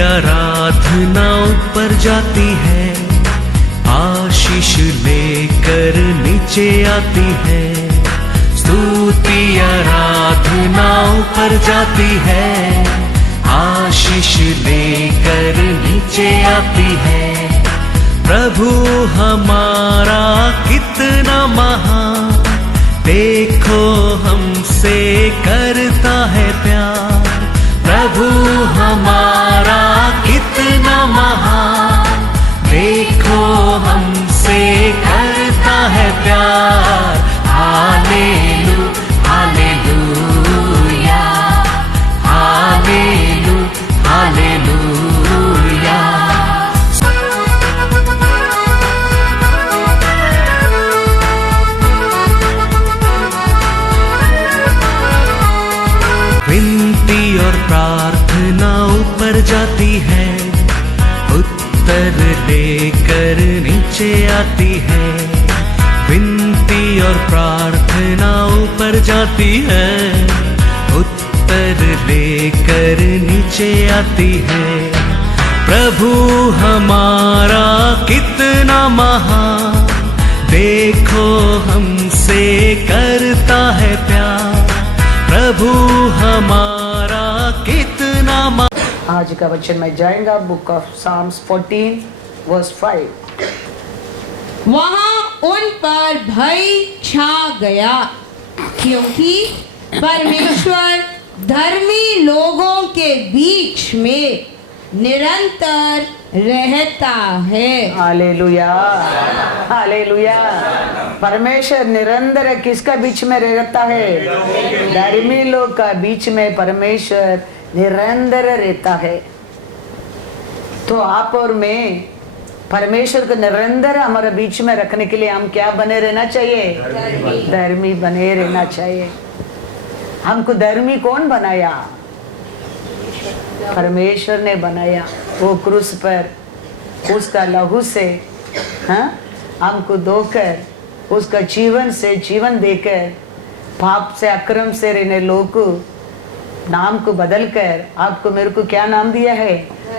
आराधना ऊपर जाती है, आशीष लेकर नीचे आती है। स्तुति आराधना ऊपर जाती है, आशीष लेकर नीचे आती है। प्रभु हमारा कितना महान, देखो हमसे करता है प्यार। प्रभु हमारा कितना महान, देखो हमसे करता है प्यार। हालेलू हालेलूया, हालेलू हालेलूया। विनती और प्रार्थना ऊपर जाती है, उत्तर लेकर नीचे आती है। विनती और प्रार्थना ऊपर जाती है, उत्तर लेकर नीचे आती है। प्रभु हमारा कितना महान, देखो हमसे करता है प्यार। प्रभु हमारा कितना आज का वचन में जाएगा बुक ऑफ साम्स 14 वर्स 5। वहां उन पर भय छा गया, क्योंकि परमेश्वर धर्मी लोगों के बीच में निरंतर रहता है। Hallelujah hallelujah. परमेश्वर निरंतर किसका बीच में रहता है? धर्मी लोग का बीच में परमेश्वर निरंतर रहता है। तो आप और मैं परमेश्वर को निरंतर हमारे बीच में रखने के लिए हम क्या बने रहना चाहिए? धर्मी बने रहना चाहिए। हमको धर्मी कौन बनाया? परमेश्वर ने बनाया। वो क्रूस पर उसका लहू से हमको धोकर, उसका जीवन से जीवन देकर, पाप से अक्रम से रहने लोगों को नाम को बदलकर आपको मेरे को क्या नाम दिया है?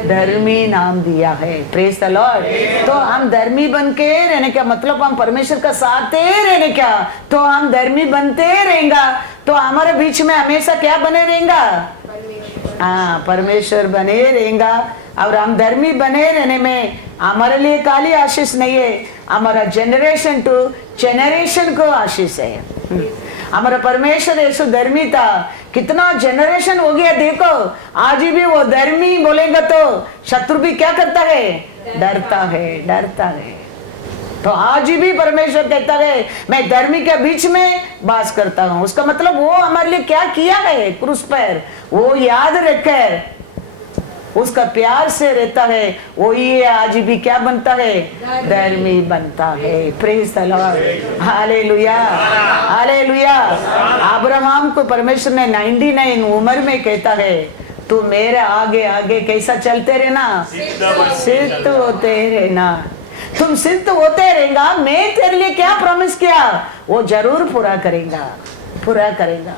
धर्मी नाम दिया है। Praise the Lord. तो हम धर्मी बन के रहने का मतलब हम परमेश्वर का साथ रहने का, तो हम धर्मी बनते रहेंगे तो हमारे बीच में हमेशा क्या बने रहेगा? हाँ, परमेश्वर बने रहेगा। और हम धर्मी बने रहने में हमारे लिए काली आशीष नहीं है, हमारा जनरेशन टू जनरेशन को आशीष है। हमारा परमेश्वर यीशु धर्मी था, कितना जनरेशन हो गया देखो, आज भी वो धर्मी बोलेगा तो शत्रु भी क्या करता है? डरता है, डरता है। तो आज भी परमेश्वर कहता है मैं धर्मी के बीच में वास करता हूँ। उसका मतलब वो हमारे लिए क्या किया है क्रूस पर, वो याद रखकर उसका प्यार से रहता है, वो ये आज भी क्या बनता है? धर्मी बनता है। Praise the Lord. Hallelujah hallelujah. Abraham को परमेश्वर ने 99 उम्र में कहता है तू मेरे आगे आगे कैसा चलते रहना? सिद्ध होते रहना। तुम सिद्ध होते रहेगा, मैं तेरे लिए क्या प्रॉमिस किया वो जरूर पूरा करेगा, पूरा करेगा।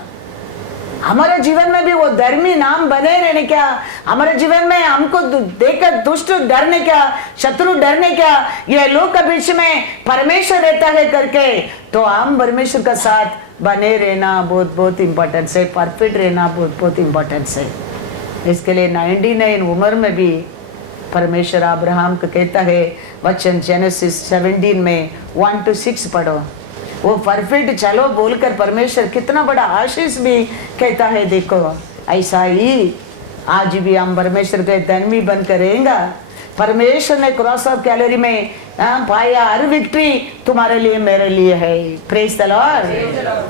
हमारे जीवन में भी वो धर्मी नाम बने रहने क्या, हमारे जीवन में हमको देखकर दुष्ट डरने क्या, शत्रु डरने क्या, ये लोग के बीच में परमेश्वर रहता है करके, तो हम परमेश्वर का साथ बने रहना बहुत बहुत इम्पोर्टेंट है। परफेक्ट रहना बहुत बहुत इम्पोर्टेंट है। इसके लिए 99 उम्र में भी परमेश्वर अब्राहम को कहता है, वचन जेनेसिस 17 में 1 to 6 पढ़ो। वो परफेक्ट चलो बोलकर परमेश्वर कितना बड़ा आशीष भी कहता है। देखो ऐसा ही आज भी हम परमेश्वर के धर्मी बनकर रहेंगे। परमेश्वर ने क्रॉस ऑफ कैलोरी में पाया हर विक्ट्री तुम्हारे लिए मेरे लिए है। Praise the Lord.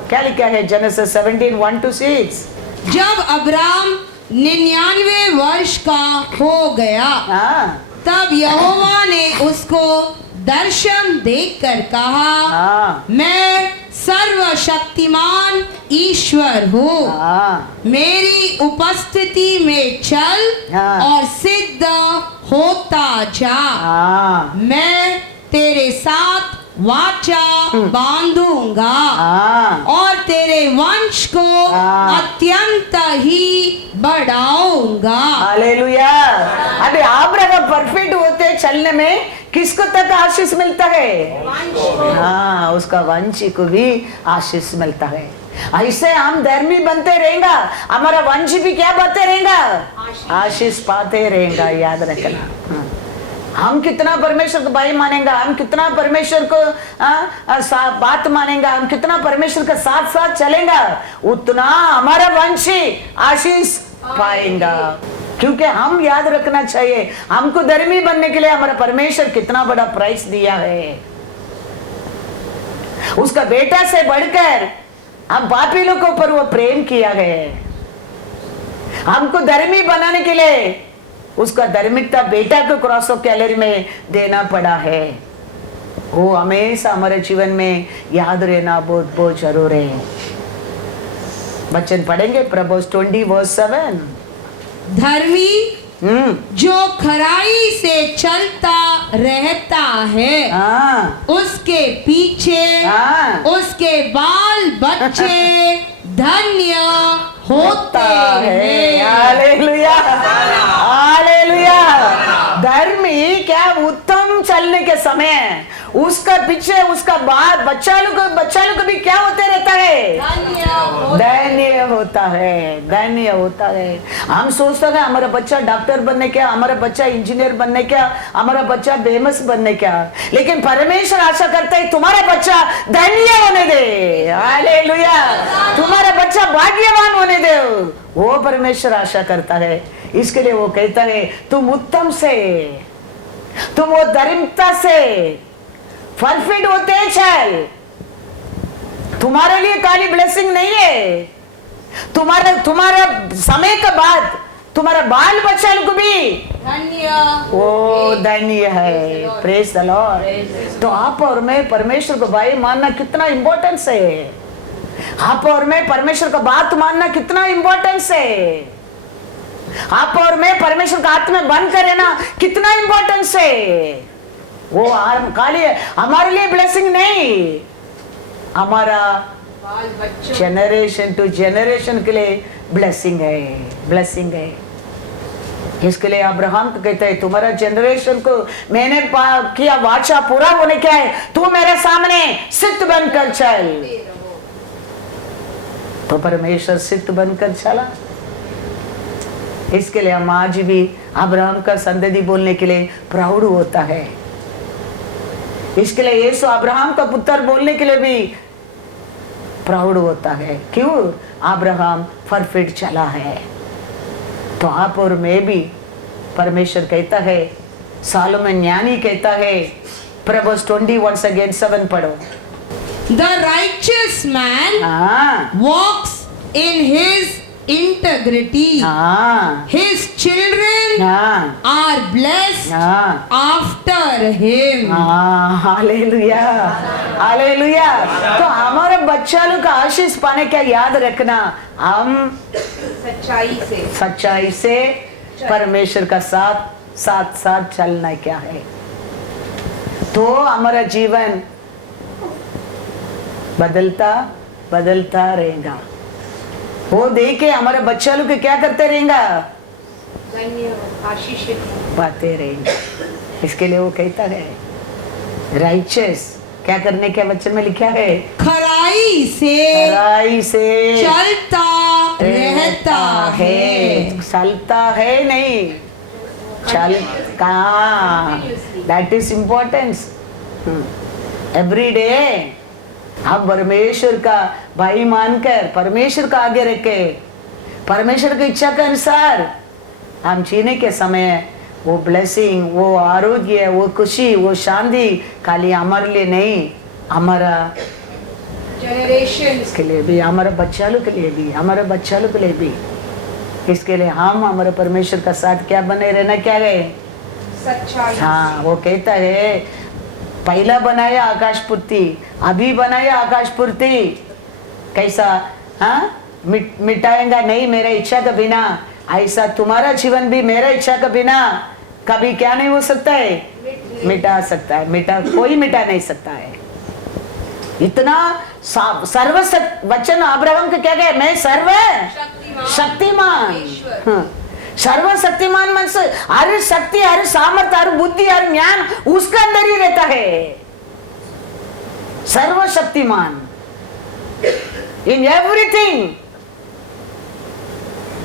क्या लिखा है जेनेसिस 17 1 to 6। जब अब्राम 99 वर्ष का हो गया, तब यहोवा ने उसको दर्शन देखकर कहा, मैं सर्वशक्तिमान ईश्वर हूँ, मेरी उपस्थिति में चल और सिद्ध होता जा, मैं तेरे साथ वाचा बांधूंगा और तेरे वंश को अत्यंत ही बढ़ाऊंगा। हालेलुया अभी अब्राहम परफेक्ट होते चलने में किसको तक आशीष मिलता है? हाँ, उसका वंशी को भी आशीष मिलता है। ऐसे हम धर्मी बनते रहेगा, हमारा वंश भी क्या बनते रहेगा? आशीष पाते रहेगा। याद रखना, हम कितना परमेश्वर को भाई मानेगा, हम कितना परमेश्वर को बात मानेगा, हम कितना परमेश्वर के साथ साथ चलेगा, उतना हमारा वंशी आशीष पाएगा। क्योंकि हम याद रखना चाहिए, हमको धर्मी बनने के लिए हमारा परमेश्वर कितना बड़ा प्राइस दिया है। उसका बेटा से बढ़कर हम पापी लोगों के ऊपर वो प्रेम किया है। हमको धर्मी बनाने के लिए उसका धार्मिकता बेटा को क्रॉस ऑफ कैलरी में देना पड़ा है। वो हमेशा हमारे जीवन में याद रहना बहुत बहुत जरूर है। वचन पढ़ेंगे प्रभुस 20:7। धर्मी जो खराई से चलता रहता है, उसके पीछे उसके बाल बच्चे धन्य होता है। Hallelujah, hallelujah. धर्मी क्या उत्तम चलने के समय उसका पीछे उसका बाल बच्चा लोग भी क्या होते रहता है? धन्य होता है, धन्य होता है। हम सोचते हैं हमारा बच्चा डॉक्टर बनने क्या, हमारा बच्चा इंजीनियर बनने क्या, हमारा बच्चा फेमस बनने क्या, लेकिन परमेश्वर आशा करता है तुम्हारा बच्चा धन्य होने दे। हालेलुया, तुम्हारा बच्चा भाग्यवान होने दे, वो परमेश्वर आशा करता है। इसके लिए वो कहता है तुम उत्तम से, तुम वो धार्मिकता से परफेक्ट होते चल। तुम्हारे लिए खाली ब्लेसिंग नहीं है, तुम्हारा समय के बाद तुम्हारा बाल बच्चा को भी वो धन्य है। Praise the Lord. तो आप और मैं परमेश्वर को भाई मानना कितना इंपॉर्टेंस है। आप और मैं परमेश्वर का बात मानना कितना इंपॉर्टेंस है। आप और मैं परमेश्वर का हाथ में बंद करे ना कितना इंपॉर्टेंस है। वो खाली हमारे लिए ब्लेसिंग नहीं, हमारा जनरेशन टू जनरेशन के लिए ब्लेसिंग है, ब्लेसिंग है। इसके लिए अब्राहम को कहते हैं तुम्हारा जनरेशन को मैंने किया वाचा पूरा होने क्या है, तू मेरे सामने सिद्ध बनकर चल। तो परमेश्वर सिद्ध बनकर चला। इसके लिए हम आज भी अब्राहम का संतति बोलने के लिए प्राउड होता है। इसके लिए यीशु अब्राहम का पुत्र बोलने के लिए भी प्राउड होता है। क्यों? अब्राहम परफेक्ट चला है। तो आप और मैं भी, परमेश्वर कहता है, सोलोमन ज्ञानी कहता है, प्रभुस 21:7 पढ़ो। The righteous man walks in his integrity. His children are blessed after him. Hallelujah, hallelujah. तो हमारे बच्चा लोग का आशीष पाने क्या याद रखना, हम सच्चाई से परमेश्वर का साथ चलना क्या है। तो हमारा जीवन बदलता रहेगा। वो देखे हमारे बच्चा लोग क्या करते रहेगा, बातें रहेंगे। इसके लिए वो कहता है राइचस क्या करने के वचन में लिखा है, खराई से चलता रहता है। चलता है नहीं, चलता। That is importance. Every day हम परमेश्वर का भाई मानकर परमेश्वर का आगे रख के परमेश्वर की इच्छा के अनुसार हम जीने के समय वो ब्लेसिंग, वो आरोग्य, वो खुशी, वो शांति खाली हमारे लिए नहीं, हमारा जनरेशन के लिए भी, हमारे बच्चा लोग के लिए भी, हमारे बच्चा लोग के लिए भी। इसके लिए हम हमारे परमेश्वर का साथ क्या बने रहना क्या है, सच्चाई। हाँ, वो कहता है पहला बनाया आकाश पूर्ति, अभी बनाया आकाश पूर्ति। कैसा? हाँ, मिटाएगा नहीं मेरा इच्छा के बिना। ऐसा तुम्हारा जीवन भी मेरा इच्छा के बिना कभी क्या नहीं हो सकता है, मिटा सकता है। कोई मिटा नहीं सकता है। इतना सर्व वचन अब्राहम को क्या कहे, मैं सर्व शक्तिमान। सर्वशक्तिमान मन से हर शक्ति, हर सामर्थ्य, हर बुद्धि, हर ज्ञान उसका अंदर ही रहता है। सर्वशक्तिमान इन एवरीथिंग,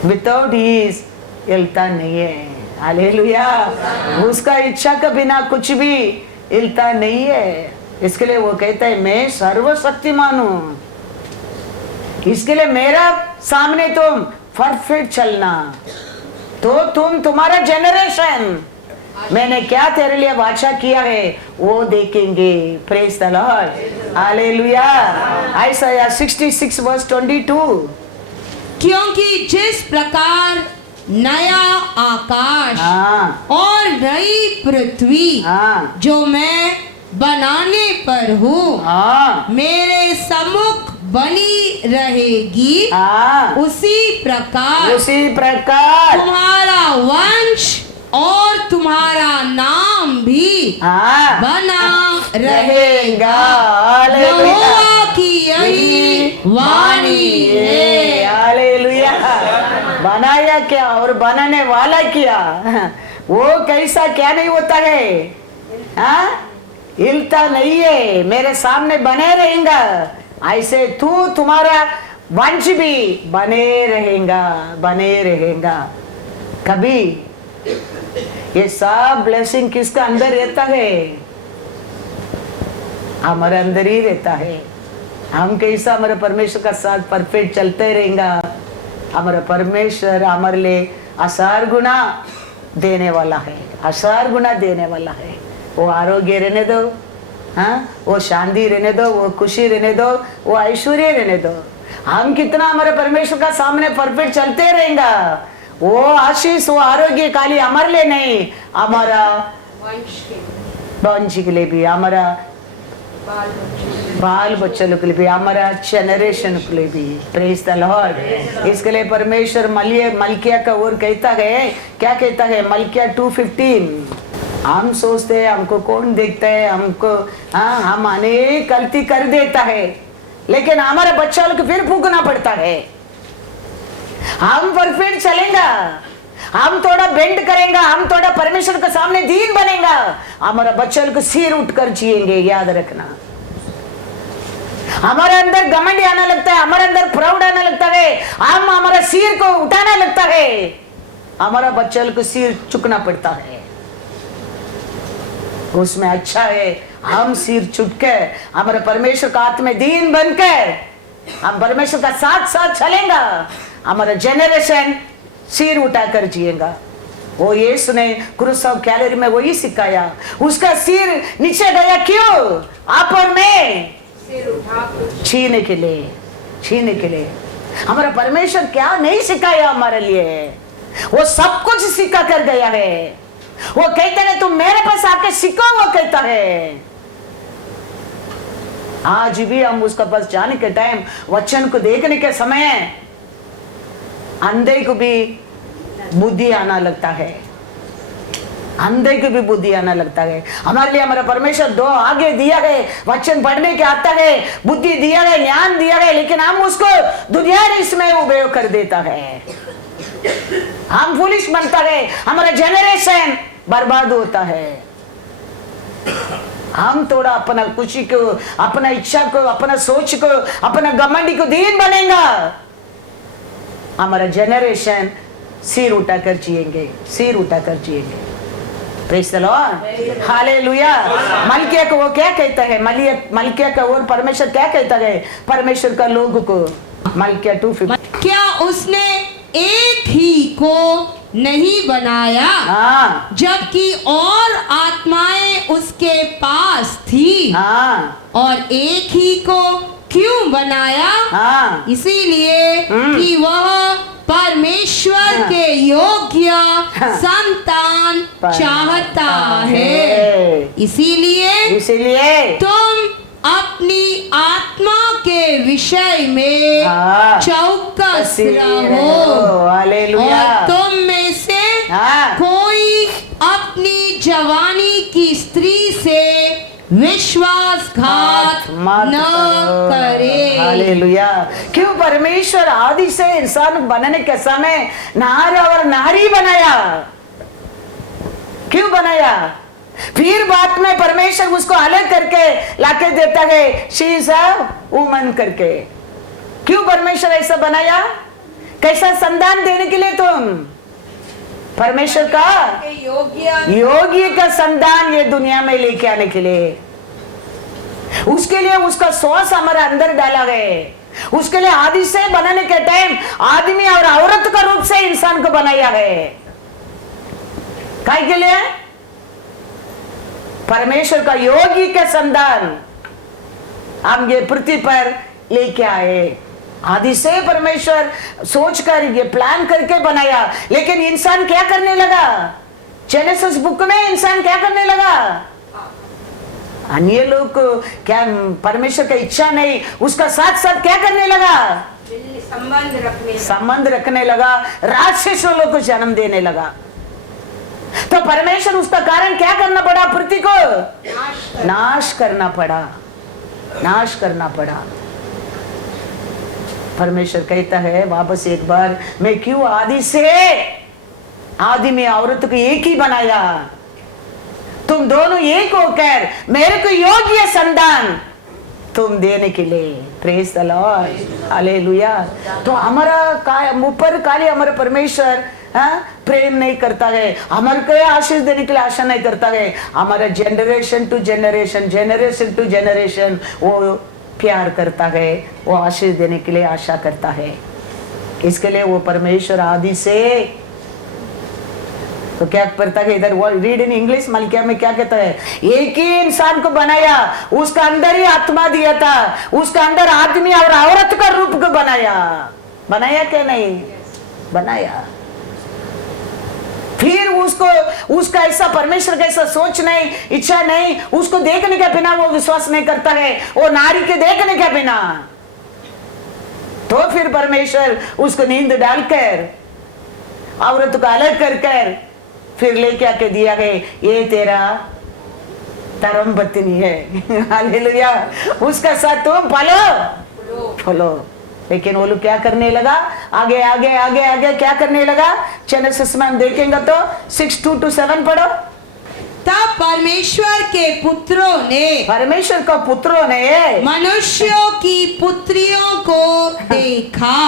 विदाउट हिज हिलता नहीं है। हालेलुया। उसका इच्छा के बिना कुछ भी हिलता नहीं है। इसके लिए वो कहता है मैं सर्वशक्तिमान हूं, इसके लिए मेरा सामने तुम परफेक्ट चलना, तो तुम्हारा जनरेशन मैंने क्या तेरे लिए वाचा किया है वो देखेंगे। Praise the Lord. Hallelujah. Isaiah 66 verse 22, क्योंकि जिस प्रकार नया आकाश और नई पृथ्वी जो मैं बनाने पर हूँ मेरे सम्मुख बनी रहेगी, उसी प्रकार तुम्हारा वंश और तुम्हारा नाम भी बना रहेगा। यहोवा की यही वाणी है। हालेलुया। बनाया क्या और बनाने वाला क्या, वो कैसा क्या नहीं होता है, हिलता नहीं है, मेरे सामने बने रहेगा। ऐसे तुम्हारा वंश भी बने रहेगा। कभी ये सब ब्लेसिंग किसका अंदर रहता है? हमारे अंदर ही रहता है। हम कैसा हमारे परमेश्वर का साथ परफेक्ट चलते रहेगा। हमारा परमेश्वर हमारे लिए असार गुना देने वाला है, असार गुना देने वाला है। वो आरोग्य रहने दो, वो शांति रहने दो, वो खुशी रहने दो, वो ऐश्वर्य रहने दो। हम कितना हमारे परमेश्वर का सामने परफेक्ट चलते रहेगा, वो आशीष, वो आरोग्य खाली हमारे लिए नहीं, हमारा वंश के लिए भी, हमारा बाल बच्चों के लिए भी, हमारा जनरेशन के लिए भी। Praise the Lord. इसके लिए परमेश्वर मलकिया का और कहता है, क्या कहता है? मलकिया 2:15। हम सोचते हैं हमको कौन देखता है, हमको हम अनेक गलती कर देता है, लेकिन हमारे बच्चों को फिर भुगतना पड़ता है। हम परफेक्ट चलेगा, हम थोड़ा बेंड करेंगे, हम थोड़ा परमेश्वर के सामने दीन बनेगा, हमारा बच्चों को सिर उठकर जिएंगे। याद रखना, हमारे अंदर घमंड आना लगता है, हमारे अंदर प्राउड आना लगता है, हम हमारा सिर को उठाना लगता है, हमारा बच्चों को सिर झुकना पड़ता है। उसमें अच्छा है हम सिर झुकके हमारे परमेश्वर का हाथ में दीन बनकर हम परमेश्वर का साथ साथ चलेगा, हमारा जनरेशन सिर उठाकर जिएगा। वो यीशु ने क्रूस ऑफ कैलवरी में वही सिखाया। उसका सिर नीचे गया क्यों? आप और मैं छीने के लिए। हमारा परमेश्वर क्या नहीं सिखाया हमारे लिए, वो सब कुछ सिखा कर गया है। वो कहता है तुम मेरे पास आके सीखो, वो कहता है। आज भी हम उसका पास जाने के टाइम, वचन को देखने के समय अंधे को भी बुद्धि आना लगता है, अंधे को भी बुद्धि आना लगता है। हमारे लिए हमारा परमेश्वर दो आगे दिया है, वचन पढ़ने के आता है, बुद्धि दिया है, ज्ञान दिया है, लेकिन हम उसको दुनिया इसमें उपयोग कर देता है। हम फुलिश बनता है, हमारा जनरेशन बर्बाद होता है। हम थोड़ा अपना खुशी को, अपना इच्छा को, अपना सोच को, अपना घमंडी को दीन बनेगा, हमारा जनरेशन सिर उठाकर जिएंगे। Praise the Lord. Hallelujah. Malkiya को वो क्या कहता है? मलकिया का और परमेश्वर क्या कहता है परमेश्वर का लोगों को? मलकिया 2:15। क्या उसने एक ही को नहीं बनाया, जबकि और आत्माएं उसके पास थी? और एक ही को क्यों बनाया? इसीलिए कि वह परमेश्वर के योग्य संतान चाहता है। इसीलिए तुम अपनी आत्मा के विषय में चौकस रहो, और तुम में से कोई अपनी जवानी की स्त्री से विश्वास विश्वासघात न करे। हालेलुया। क्यों परमेश्वर आदि से इंसान बनने के समय नार और नारी बनाया? क्यों बनाया? फिर बाद में परमेश्वर उसको अलग करके लाके देता है शी इज अ वुमन करके। क्यों परमेश्वर ऐसा बनाया? कैसा संतान देने के लिए? तुम परमेश्वर का योग्य का संतान ये दुनिया में लेके आने के लिए, उसके लिए उसका श्वास हमारे अंदर डाला गया। उसके लिए आदि से बनाने के टाइम आदमी और औरत का रूप से इंसान को बनाया गया। काय के लिए? परमेश्वर का योग्य का संतान हम ये पृथ्वी पर लेके आए। आदि से परमेश्वर सोचकर ये प्लान करके बनाया, लेकिन इंसान क्या करने लगा? जेनेसिस बुक में इंसान क्या करने लगा? अन्य लोग को क्या परमेश्वर का इच्छा नहीं, उसका साथ साथ क्या करने लगा? संबंध रखने लगा, राक्षसों लोग को जन्म देने लगा। तो परमेश्वर उसका कारण क्या करना पड़ा? पृथ्वी को नाश करना पड़ा, नाश करना पड़ा। परमेश्वर कहता है वापस एक बार, मैं क्यों आदि से आदि में औरत को एक ही बनाया? तुम दोनों एक होकर मेरे को योग्य संतान तुम देने के लिए। Praise the Lord, hallelujah. तो हमारा ऊपर काले हमारे परमेश्वर प्रेम नहीं करता है, हमारे को आशीष देने के लिए आशा नहीं करता है। हमारा generation to generation, generation to generation वो प्यार करता है, वो आशीष देने के लिए आशा करता है। इसके लिए वो परमेश्वर आदि से तो क्या करता है? इधर रीड इन इंग्लिश मलकिया में क्या कहता है? एक ही इंसान को बनाया, उसका अंदर ही आत्मा दिया था, उसका अंदर आदमी और औरत का रूप को बनाया। बनाया क्या नहीं? बनाया। फिर उसको उसका ऐसा परमेश्वर का ऐसा सोच नहीं, इच्छा नहीं, उसको देखने के बिना वो विश्वास नहीं करता है, वो नारी के देखने के बिना। तो फिर परमेश्वर उसको नींद डालकर औरत को अलग कर कर फिर लेके आके दिया है, ये तेरा धर्म पत्नी है। हालेलुया। उसका साथ तुम फलो। लेकिन वो लोग क्या करने लगा? आगे आगे आगे आगे क्या करने लगा? जेनेसिस में हम देखेंगे तो 6:2-7 पढ़ो। तब परमेश्वर के पुत्रों ने, परमेश्वर का पुत्रों ने मनुष्यों की पुत्रियों को देखा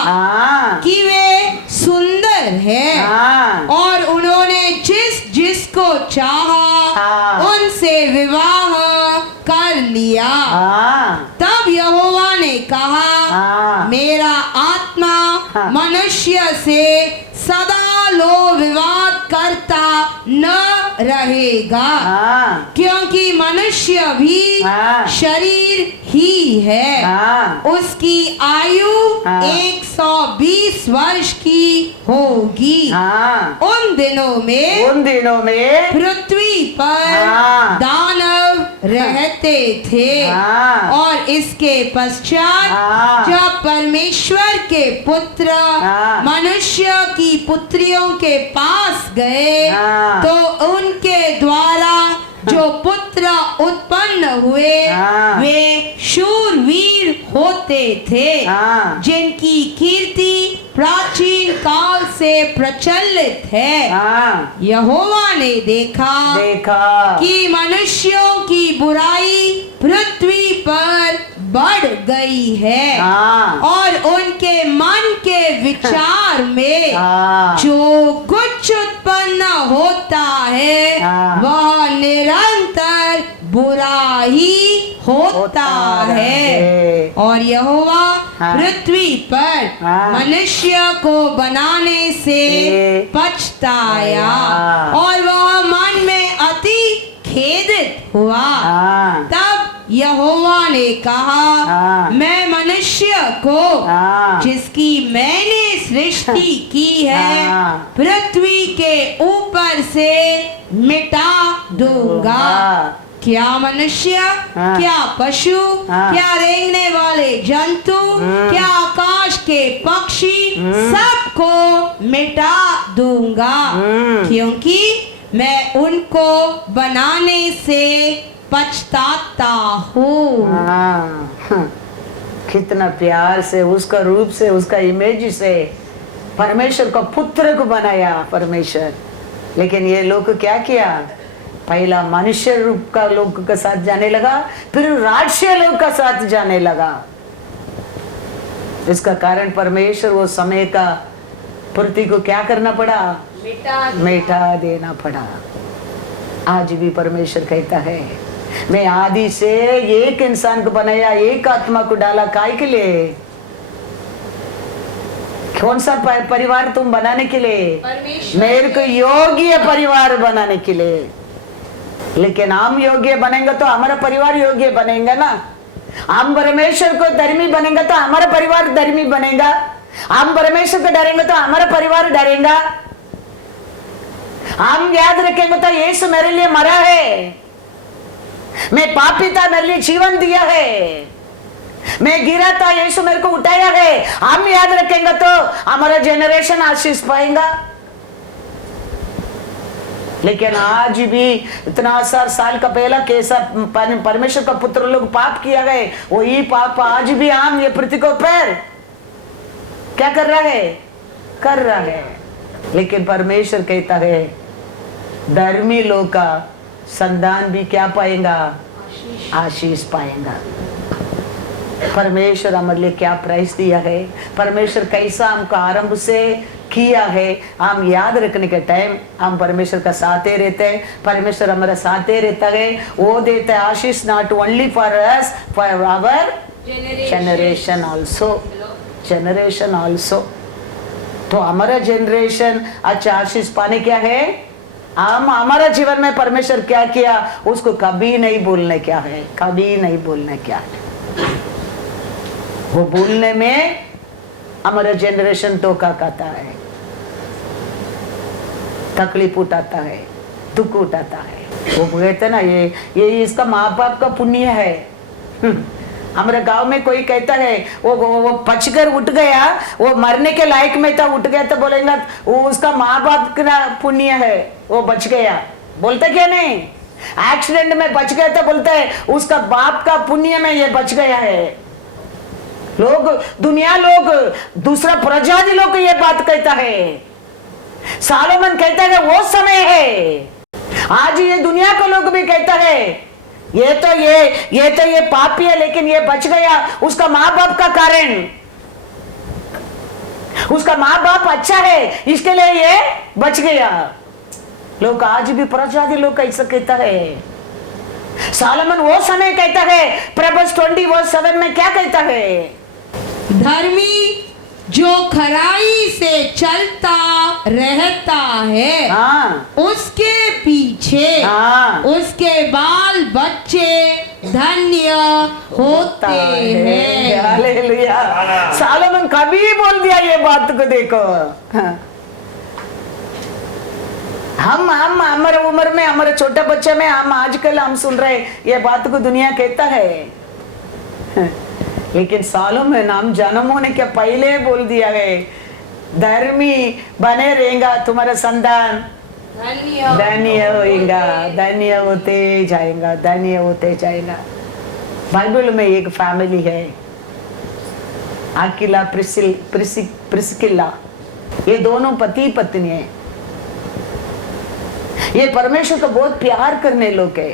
कि वे सुंदर है, और उन्होंने जिसको चाहा उनसे विवाह कर लिया। तब यहोवा ने कहा, मेरा आत्मा मनुष्य से सदा लो विवाद करता न रहेगा, क्योंकि मनुष्य भी शरीर ही है। उसकी आयु 120 वर्ष की होगी। उन दिनों में पृथ्वी पर दानव रहते थे, और इसके पश्चात जब परमेश्वर के पुत्र मनुष्य की पुत्रियों के पास गए, तो उनके द्वारा जो पुत्र उत्पन्न हुए वे शूरवीर होते थे, जिनकी कीर्ति प्राचीन काल से प्रचलित है। यहोवा ने देखा कि मनुष्यों की बुराई पृथ्वी पर बढ़ गई है, और उनके मन के विचार में जो कुछ उत्पन्न होता है वह निरंतर बुरा ही होता है। और यहोवा पृथ्वी पर मनुष्य को बनाने से पछताया, और वह मन में अति खेदित हुआ। तब यहोवा ने कहा, मैं मनुष्य को जिसकी मैंने सृष्टि की है पृथ्वी के ऊपर से मिटा दूंगा। क्या मनुष्य, क्या पशु, क्या रेंगने वाले जंतु, क्या आकाश के पक्षी, सबको मिटा दूंगा, क्योंकि मैं उनको बनाने से पछताता हूँ। हाँ, कितना प्यार से, उसका रूप से, उसका इमेज से परमेश्वर को पुत्र को बनाया परमेश्वर। लेकिन ये लोग क्या किया, पहला मनुष्य रूप का लोग के साथ जाने लगा, फिर राक्षस लोग का साथ जाने लगा। इसका कारण परमेश्वर वो समय का पूर्ति को क्या करना पड़ा, मिटा देना पड़ा। आज भी परमेश्वर कहता है, मैं आदि से एक इंसान को बनाया, एक आत्मा को डाला, काय के लिए? कौन सा परिवार तुम बनाने के लिए? मेरे को योग्य परिवार बनाने के लिए। लेकिन हम योग्य बनेंगे तो हमारा परिवार योग्य बनेगा ना। हम परमेश्वर को धर्मी बनेंगे तो हमारा परिवार धर्मी बनेगा। हम परमेश्वर को डरेंगे तो हमारा परिवार डरेगा। हम याद रखेंगे तो यीशु मेरे लिए मरा है, मैं पापी था, मेरे लिए जीवन दिया है, मैं गिरा था, यीशु मेरे को उठाया है। हम याद रखेंगे तो हमारा जनरेशन आशीष पाएगा। लेकिन आज भी इतना 1000 साल का पहला कैसा परमेश्वर का पुत्र लोग पाप किया गए, वही पाप आज भी हम ये पृथ्वी को पर क्या कर रहा है। लेकिन परमेश्वर कहता है, धर्मी लोग का संतान भी क्या पाएगा, आशीष पाएगा। परमेश्वर हमारे लिए क्या प्राइस दिया है, परमेश्वर कैसा हमको आरंभ से किया है, हम याद रखने के टाइम हम परमेश्वर का साथे रहते हैं। परमेश्वर हमारा साथे रहता है, वो देता है आशीष, not only for us, for our generation also. तो हमारा जनरेशन अच्छा आशीष पाने क्या है, हम हमारा जीवन में परमेश्वर क्या किया उसको कभी नहीं भूलने क्या है, कभी नहीं भूलने क्या है। वो भूलने में हमारा जनरेशन धोखा खाता है, तकलीफ उठाता है, दुख उठाता है। वो कहते ना, ये इसका माँ बाप का पुण्य है। हमारे गांव में कोई कहता है वो पचकर उठ गया, वो मरने के लायक में था, उठ गया तो बोलेगा वो उसका माँ बाप का पुण्य है, वो बच गया। बोलते क्या नहीं, एक्सीडेंट में बच गया तो बोलते है उसका बाप का पुण्य में ये बच गया है। लोग, दुनिया लोग, दूसरा प्रजाति लोग ये बात कहता है। सालोमन कहता है वो समय है। आज ये दुनिया को लोग भी कहता है ये तो ये पापी है, लेकिन ये बच गया उसका माँ बाप का कारण, उसका माँ बाप अच्छा है इसके लिए ये बच गया। लोग आज भी प्रजाति लोग ऐसा कहता है। सालोमन वो समय कहता है, प्रभुस 20:7 में क्या कहता है, धर्मी जो खराई से चलता रहता है, उसके पीछे उसके बाल बच्चे धन्य होते हैं। हालेलुया। सालोमन कभी बोल दिया ये बात को, देखो हम हमारे उम्र में, हमारे छोटे बच्चे में, हम आजकल हम सुन रहे ये बात को दुनिया कहता है। लेकिन सालों में नाम जन्म होने के पहले बोल दिया है, धर्मी बने रहेगा तुम्हारा संतान धन्य होगा, धन्य होते जाएगा, धन्य होते जाएगा। बाइबल में एक फैमिली है, आकिला प्रिस्किला, ये दोनों पति पत्नी है। ये परमेश्वर को बहुत प्यार करने लोग है,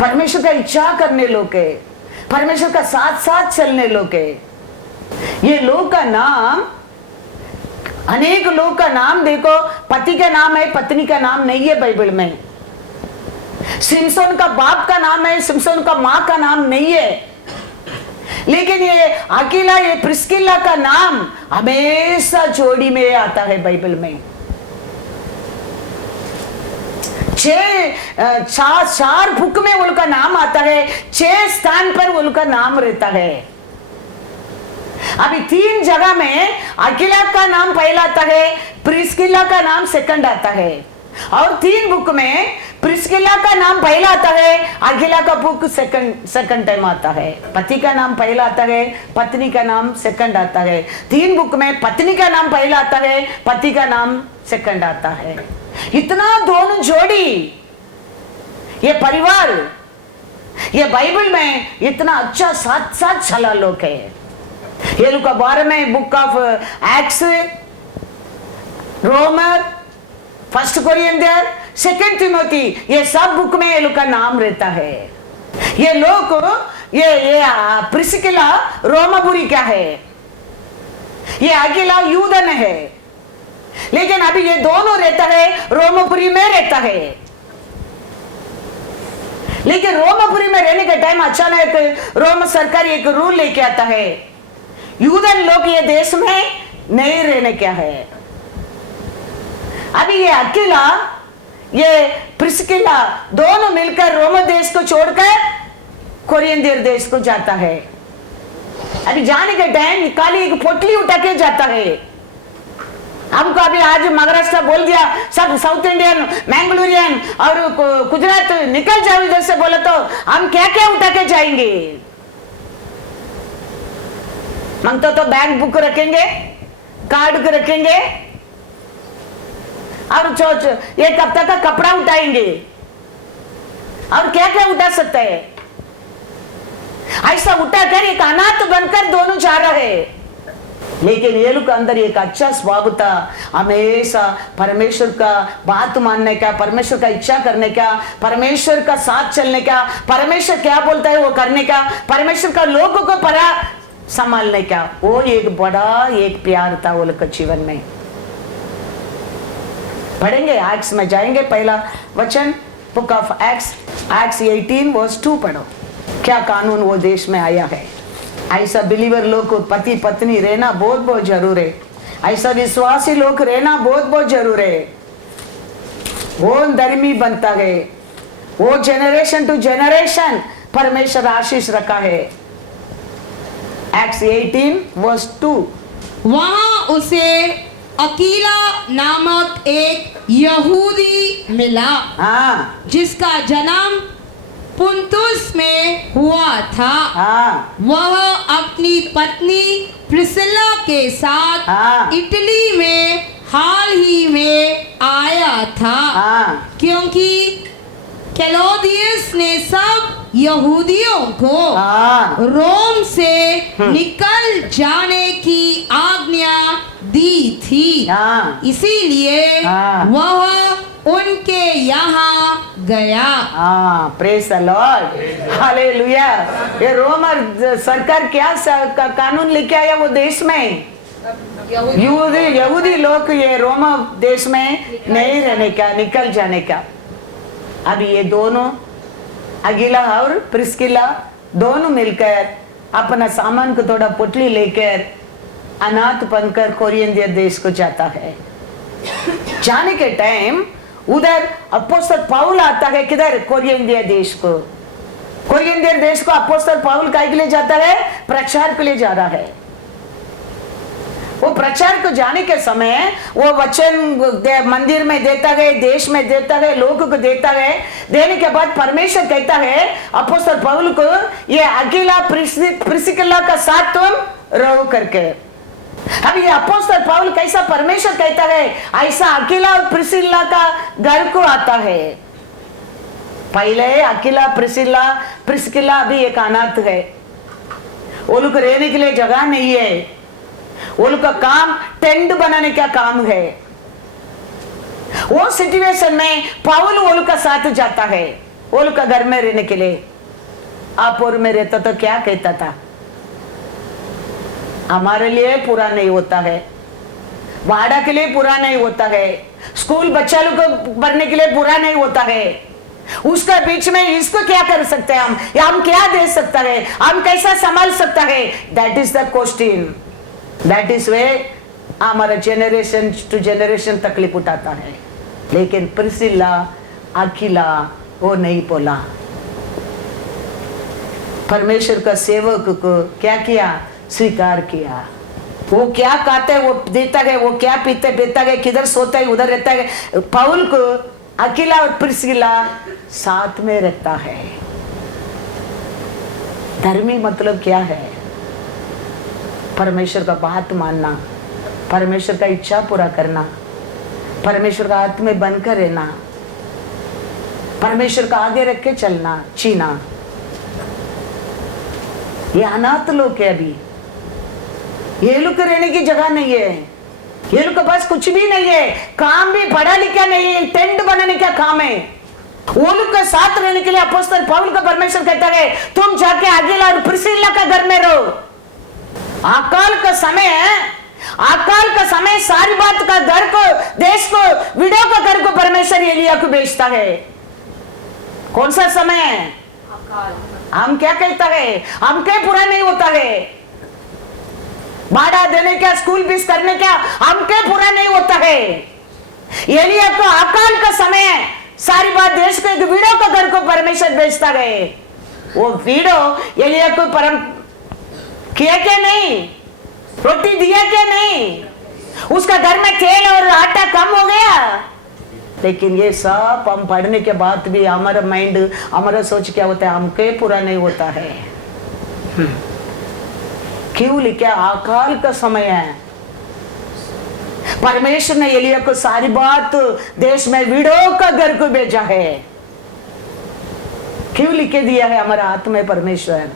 परमेश्वर का इच्छा करने लोग है, परमेश्वर का साथ साथ चलने लोग है। ये लोग का नाम, अनेक लोग का नाम देखो, पति का नाम है, पत्नी का नाम नहीं है बाइबल में। सिमसोन का बाप का नाम है, सिमसोन का माँ का नाम नहीं है। लेकिन ये अकेला, ये प्रिस्किला का नाम हमेशा जोड़ी में आता है बाइबल में। चार बुक में उनका नाम आता है, 6 स्थान पर उनका नाम रहता है। अभी 3 जगह में अकेला का नाम पहला आता है, प्रिस्किला का नाम सेकंड आता है, और 3 बुक में प्रिस्किला का नाम पहला आता है, अकेला का बुक सेकंड टाइम आता है। पति का नाम पहला आता है, पत्नी का नाम सेकंड आता है। 3 बुक में पत्नी का नाम पहला आता है, पति का नाम सेकंड आता है। इतना दोनों जोड़ी ये परिवार, ये बाइबल में इतना अच्छा 7 साल लोग है। ये लोग का बारे में बुक ऑफ एक्ट्स, रोमर, फर्स्ट कोरिन्थियर, सेकंड तिमोथी, ये सब बुक में ये लोग का नाम रहता है। ये लोग ये प्रिस्किला रोमापुरी क्या है, ये अगिला यूदन है, लेकिन अभी ये दोनों रहता है रोमापुरी में रहता है। लेकिन रोमापुरी में रहने के टाइम अचानक रोम सरकार एक रूल लेके आता है, यूदन लोग ये देश में नहीं रहने क्या है। अभी ये अकेला, ये प्रिस्किला दोनों मिलकर रोम देश को छोड़कर कोरिन्थियर देश को जाता है। अभी जाने के टाइम निकाली एक पोटली उठा के जाता है। हमको अभी आज महाराष्ट्र बोल दिया सब साउथ इंडियन, मैंगलोरियन और गुजरात निकल जाओ इधर से, बोला तो हम क्या क्या उठा के जाएंगे। मांगते तो बैग बुक रखेंगे, कार्ड रखेंगे और एक हफ्ता का कपड़ा उठाएंगे और क्या क्या उठा सकते हैं। ऐसा उठाकर एक अनाथ बनकर दोनों जा रहे हैं। लेकिन ये लोग के अंदर एक अच्छा स्वभाव था, हमेशा परमेश्वर का बात मानने का, परमेश्वर का इच्छा करने का, परमेश्वर का साथ चलने का, परमेश्वर क्या बोलता है वो करने का, परमेश्वर का लोगों को परा संभालने का। वो एक बड़ा एक प्यार था वो लोग के जीवन में। पढ़ेंगे एक्ट्स में जाएंगे, पहला वचन बुक ऑफ एक्ट्स 18:2 पढ़ो। क्या कानून वो देश में आया है। ऐसा बिलीवर लोग को पति पत्नी रहना बहुत बहुत जरूर है। ऐसा विश्वासी लोग रहना बहुत बहुत जरूर है। वो धर्मी बनता है, वो जनरेशन टू जनरेशन परमेश्वर आशीष रखा है। एक्ट्स 18:2। वहां उसे अकीला नामक एक यहूदी मिला, जिसका जन्म पुंतुस में हुआ था। वह अपनी पत्नी प्रिसिला के साथ इटली में हाल ही में आया था, क्योंकि क्लौदियस ने सब यहूदियों को रोम से निकल जाने की आज्ञा दी थी। इसीलिए वह उनके यहाँ गया। Praise the Lord, hallelujah. ये रोमर सरकार क्या कानून लेके आया वो देश में, यहूदी लोग ये रोम देश में नहीं रहने का, निकल जाने का। अभी ये दोनों अगिला और प्रिस्किला दोनों मिलकर अपना सामान को थोड़ा पोटली लेकर अनाथ बनकर कोरिन्थियर देश को जाता है। जाने के टाइम उधर अपोस्तल पौल आता है, किधर, कोरिन्थियर देश को। कोरिन्थियर देश को अपोस्तल पौल काहे के लिए जाता है, प्रचार के लिए जा रहा है। वो प्रचार को जाने के समय वो वचन मंदिर में देता है, देश में देता है, लोगों को देता है। देने के बाद परमेश्वर कहता है अपोस्तल पौल को, ये अकेला प्रिस्किला का साथ तुम रहो करके। अब ये अपोस्तल पौल कैसा परमेश्वर कहता है, ऐसा अकेला और प्रिस्किला का घर को आता है। पहले अकेला प्रिस्किला अभी एक अनाथ है, वो लोग रहने के लिए जगह नहीं है। वो लोग का काम टेंट बनाने का काम है। वो सिचुएशन में पौल वो लोग का साथ जाता है, वो लोग का घर में रहने के लिए। आप और में रहता तो क्या कहता था, हमारे लिए पूरा नहीं होता है, भाड़ा के लिए पूरा नहीं होता है, स्कूल बच्चा लोग को भरने के लिए पूरा नहीं होता है। उसका बीच में इसको क्या कर सकते हैं हम, या हम क्या दे सकता है, हम कैसा संभाल सकता है। That is the question, that is way हमारा जनरेशन टू जनरेशन तकलीफ उठाता है। लेकिन प्रिस्किला अकीला वो नहीं बोला। परमेश्वर का सेवक को क्या किया, स्वीकार किया। वो क्या खाते है वो देता है, वो क्या पीते देता है, किधर सोता है उधर रहता है। पौल को अकेला और प्रिस्किला साथ में रहता है। धर्मी मतलब क्या है, परमेश्वर का बात मानना, परमेश्वर का इच्छा पूरा करना, परमेश्वर का हाथ में बनकर रहना। परमेश्वर का आगे रख के चलना, जीना। ये अनाथ लोग है अभी, ये लोग को रहने की जगह नहीं है, ये लोग को बस कुछ भी नहीं है, काम भी पढ़ा लिखा नहीं है, टेंट बनाने का काम है। वो लोग के साथ रहने के लिए अपोस्तल पौल का परमेश्वर कहता है तुम जाके आगिला और प्रिसिल्ला का घर में रहो। अकाल का समय है, अकाल का समय सारी बात का घर को, देश को, विडो का घर को परमेश्वर एलिया को भेजता है। कौन सा समय है? हम क्या कहता है, हम क्या पूरा नहीं होता है, भाड़ा देने का, स्कूल फीस करने का, हम क्या पूरा नहीं होता है। एलिया को अकाल का समय है, सारी बात देश को एक वीडो का घर को परमेश्वर भेजता है। वो वीडो एलिया को परम किया क्या नहीं, रोटी दिया क्या नहीं, उसका घर में तेल और आटा कम हो गया। लेकिन ये सब हम पढ़ने के बाद भी हमारा माइंड, हमारा सोच क्या होता है, हमके पूरा नहीं होता है। क्यों लिखा? अकाल का समय है। परमेश्वर ने एलिया को सारी बात देश में विडो का घर को भेजा है। क्यों लिखे दिया है हमारा हाथ में परमेश्वर?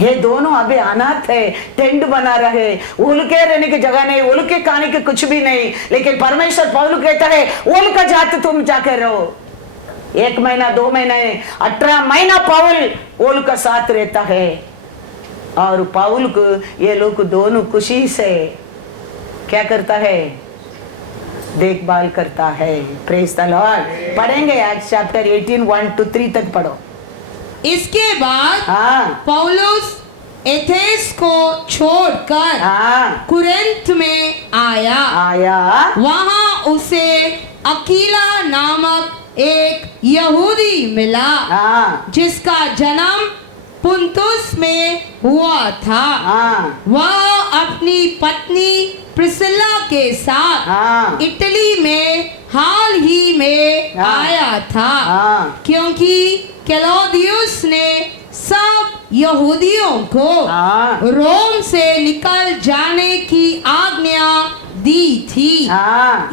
ये दोनों अभी अनाथ है, टेंट बना रहे, उनके रहने की जगह नहीं, उनके खाने के कुछ भी नहीं। लेकिन परमेश्वर पौल कहता है उनका जात तुम जाकर रहो। 1 महीना 2 महीने 18 महीना पौल उनका साथ रहता है, और पौल को ये लोग दोनों खुशी से क्या करता है, देखभाल करता है। Praise the Lord. पढ़ेंगे एक्ट्स चैप्टर 18 1-3 तक पढ़ो। इसके बाद पौलुस एथेंस को छोड़कर कुरिन्थ में आया। वहां उसे अकीला नामक एक यहूदी मिला, जिसका जन्म पुंतुस में हुआ था। वह अपनी पत्नी प्रिसिल्ला के साथ इटली में हाल ही में आया था, क्योंकि क्लौदियुस ने सब यहूदियों को रोम से निकल जाने की आज्ञा दी थी।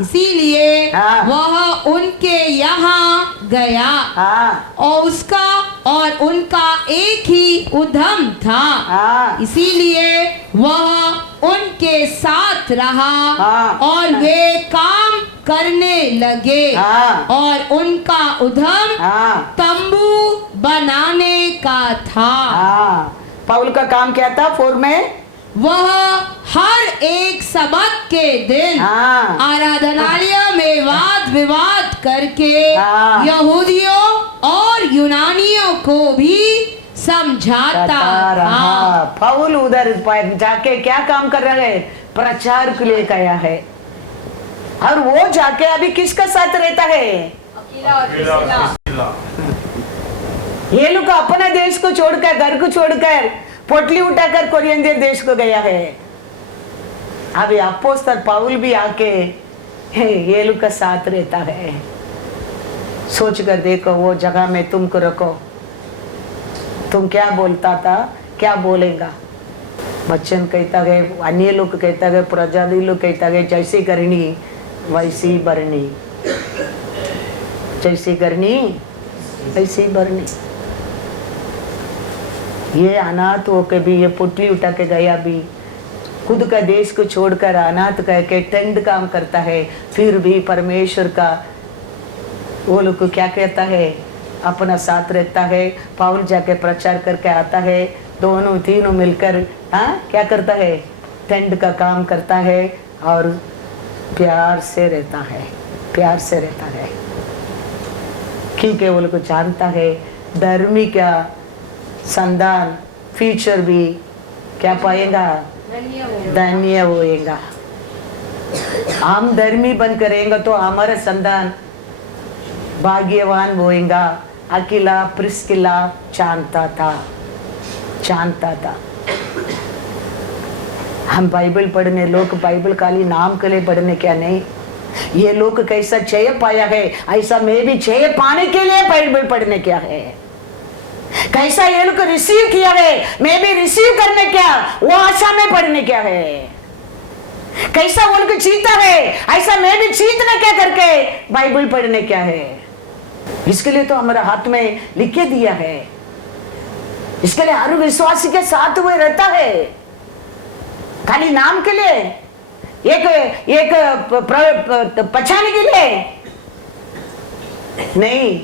इसीलिए वह उनके यहाँ गया, और उसका और उनका एक ही उद्यम था। इसीलिए वह उनके साथ रहा, और वे काम करने लगे, और उनका उद्यम तंबू बनाने का था। पौल का काम क्या था? 4 में वह हर एक सबत के दिन आराधनालय में वाद विवाद करके यहूदियों और यूनानियों को भी समझाता रहा। पौल उधर जाके क्या काम कर रहा है? प्रचार के लिए गया है। और वो जाके अभी किसका साथ रहता है? ये लोग अपना देश को छोड़कर, घर को छोड़कर, पोटली उठाकर कोरियन देश को गया है। अभी अपोस्तल पौल भी आके ये लोग का साथ रहता है। सोच कर देखो, वो जगह में तुमको रखो, तुम क्या बोलता था, क्या बोलेगा? बच्चन कहता है, अन्य लोग कहता है, प्रजाति लोग कहता है, जैसी करनी वैसी बरनी, जैसी करनी वैसी बरनी। ये अनाथ होकर भी, ये पुटली उठा के गया भी, खुद का देश को छोड़कर अनाथ कह के टेंट काम करता है, फिर भी परमेश्वर का वो लोग को क्या कहता है, अपना साथ रहता है। पौल जाके प्रचार करके आता है, दोनों तीनों मिलकर क्या करता है, टेंट का काम करता है, और प्यार से रहता है, प्यार से रहता है। क्योंकि वो लोग को जानता है धर्मी का संतान फ्यूचर भी क्या पाएगा, धन्य होएगा। हम धर्मी बन करेंगे तो हमारा संतान भाग्यवान होएगा। अकेला प्रिस्किला जानता था। हम बाइबल पढ़ने लोग, बाइबल खाली नाम के लिए पढ़ने क्या नहीं, ये लोग कैसा जय पाया है, ऐसा मैं भी जय पाने के लिए बाइबल पढ़ने क्या है। कैसा ये लोग रिसीव किया है, मैं भी रिसीव करने क्या, वो आशा में पढ़ने क्या है। कैसा वो लोग जीता है, ऐसा मैं भी जीतना क्या करके बाइबल पढ़ने क्या है। इसके लिए तो हमारे हाथ में लिख के दिया है। इसके लिए हर विश्वासी के साथ हुए रहता है। खाली नाम के लिए, एक पहचान के लिए नहीं,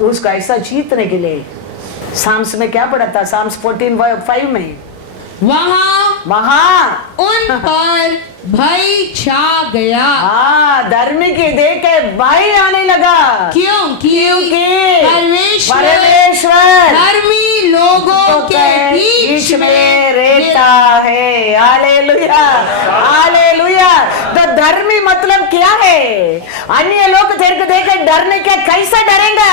उसका ऐसा जीतने के लिए। साम्स में क्या पढ़ा था? साम्स 14:5 में वहां उन पर भय छा गया। हाँ, धर्मी की देख के भय आने लगा। क्योंकि परमेश्वर धर्मी लोगों के बीच में रहता है। Hallelujah, hallelujah. तो धर्मी मतलब क्या है? अन्य लोग तेरे को देख के डरने क्या, कैसा डरेगा?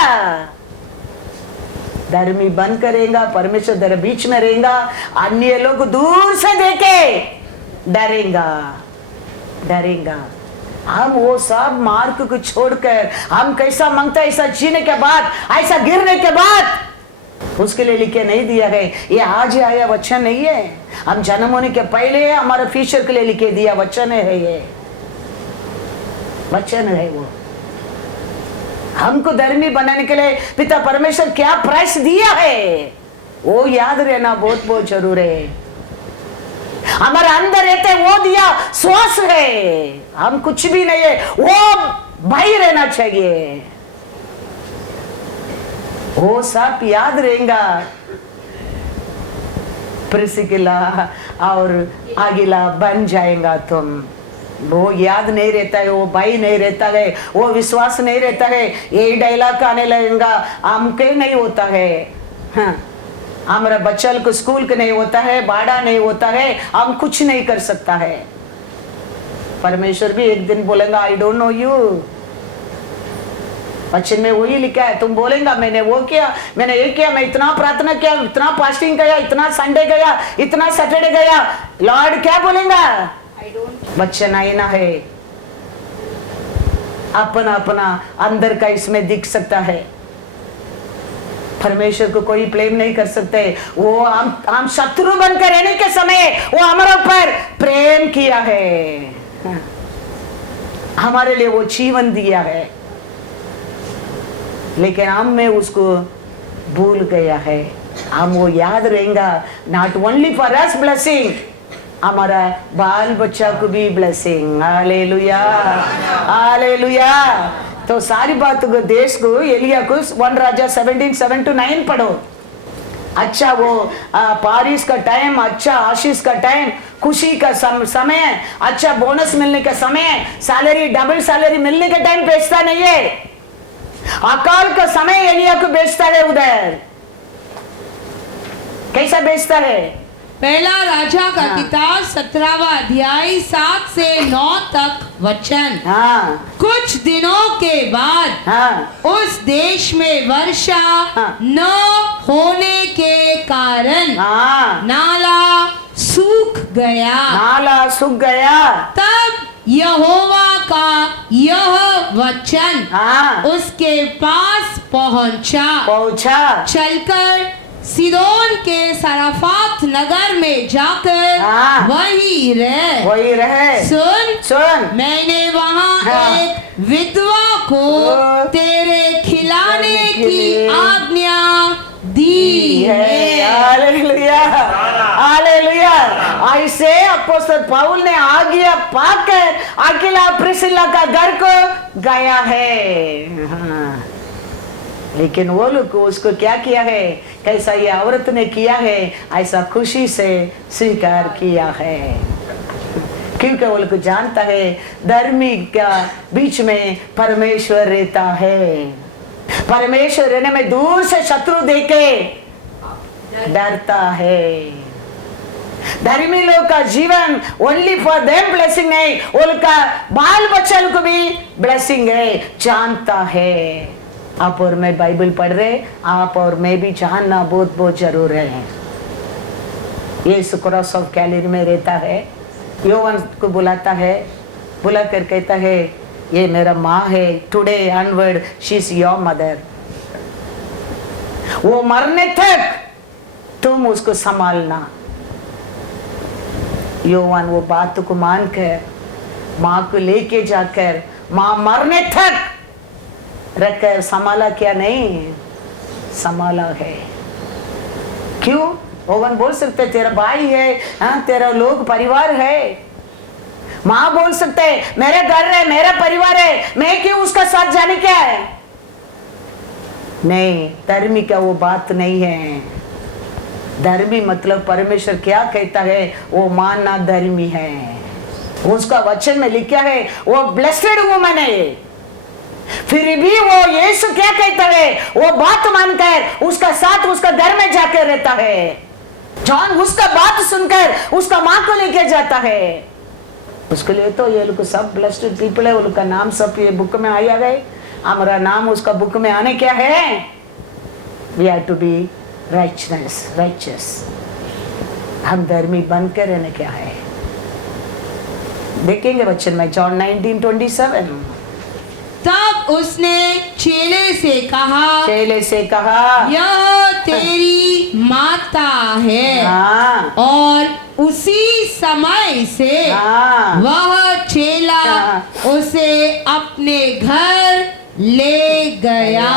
धर्मी बन करेगा, परमेश्वर तेरे बीच में रहेगा, अन्य लोग दूर से देखे डरेगा, डरेगा। हम वो सब मार्ग को छोड़कर हम कैसा मांगता है, ऐसा जीने के बाद, ऐसा गिरने के बाद उसके लिए लिखे नहीं दिया है। ये आज आया वचन नहीं है, हम जन्म होने के पहले हमारे फ्यूचर के लिए लिखे दिया वचन है। ये वचन है, वो हमको धर्मी बनाने के लिए पिता परमेश्वर क्या प्राइस दिया है, वो याद रहना बहुत बहुत जरूर है। हमारे अंदर रहते वो दिया श्वास है, हम कुछ भी नहीं है, वो भाई रहना चाहिए, वो सब याद रहेगा। प्रिस्किला और आगिला बन जाएगा तुम, वो याद नहीं रहता है, वो भाई नहीं रहता है, वो विश्वास नहीं रहता है। यही डायलॉग आने लगेगा, हमके नहीं होता है, हाँ, हमारा बच्चल को स्कूल के नहीं होता है, बाड़ा नहीं होता है, हम कुछ नहीं कर सकता है। परमेश्वर भी एक दिन बोलेगा आई डोंट नो यू। वचन में वही लिखा है, तुम बोलेगा मैंने वो किया, मैंने ये किया, मैं इतना प्रार्थना किया, इतना फास्टिंग किया, इतना संडे गया, इतना सैटरडे गया, लॉर्ड क्या बोलेगा? वचन आईना है, अपना अपना अंदर का इसमें दिख सकता है। परमेश्वर को कोई ब्लेम नहीं कर सकते। वो हम शत्रु बनकर रहने के समय वो हमारे ऊपर प्रेम किया है, हमारे लिए वो जीवन दिया है, लेकिन हम में उसको भूल गया है। हम वो याद रहेगा, not only for us blessing, हमारा बाल बच्चा को भी ब्लेसिंग। Hallelujah, hallelujah. तो सारी बात को, देश को, एलिया को 1 राजा 17:7-9 पढ़ो। अच्छा वो पारिस का टाइम, अच्छा आशीष का टाइम, खुशी का समय, अच्छा बोनस मिलने का समय, सैलरी डबल सैलरी मिलने का टाइम बेचता नहीं है। अकाल का समय एलिया को बेचता है उधर। कैसा बेचता है? पहला राजा का किताब 17वां अध्याय 7 से 9 तक वचन। कुछ दिनों के बाद उस देश में वर्षा न होने के कारण नाला सूख गया, नाला सूख गया। तब यहोवा का यह वचन उसके पास पहुंचा। चलकर सिदोन के सराफात नगर में जाकर वही रहे। सुन, मैंने वहाँ एक विधवा को तेरे खिलाने की आज्ञा दी है। Hallelujah, hallelujah. ऐसे अपोस्तल पौल ने आज्ञा पाकर अकेला प्रिस्किला का घर को गया है। लेकिन वो लोग उसको क्या किया है, कैसा ये औरत ने किया है, ऐसा खुशी से स्वीकार किया है, क्योंकि वो लोग जानता है धर्मी का बीच में परमेश्वर रहता है। परमेश्वर रहने में दूर से शत्रु देखे डरता है। धर्मी लोग का जीवन ओनली फॉर देम ब्लेसिंग नहीं, उनका बाल बच्चों को भी ब्लेसिंग है, जानता है। आप और मैं बाइबल पढ़ रहे, आप और मैं भी जानना बहुत बहुत जरूर है। ये क्रॉस ऑफ कैलरी में रहता है, योवन को बुलाता है, बुला कर कहता है ये मेरा माँ है, today onward she is your mother. वो मरने तक तुम उसको संभालना। योवन वो बात को मानकर माँ को लेके जाकर माँ मरने तक रखकर संभाला क्या? नहीं संभाला है। क्यों? ओवन बोल सकते तेरा भाई है, हाँ तेरा लोग परिवार है। माँ बोल सकते मेरा घर है, मेरा परिवार है, मैं क्यों उसका साथ जाने क्या है? नहीं, धर्मी का वो बात नहीं है। धर्मी मतलब परमेश्वर क्या कहता है वो मानना धर्मी है। उसका वचन में लिखा है वो ब्लेस्ड वुमन है। फिर भी वो यीशु क्या कहता है वो बात मानकर उसका साथ उसका घर में जाकर रहता है। जॉन उसका बात सुनकर उसका माँ को लेके जाता है। उसके लिए तो ये लोग सब ब्लेस्ड पीपल है, उनका नाम सब ये बुक में आया गए। हमारा नाम उसका बुक में आने क्या है? We are to be righteous। हम धर्मी बनकर रहने क्या है? देखेंगे वचन में जॉन 19:27। तब उसने चेले से कहा, यह तेरी माता है। हाँ। और उसी समय से वह चेला उसे अपने घर ले गया।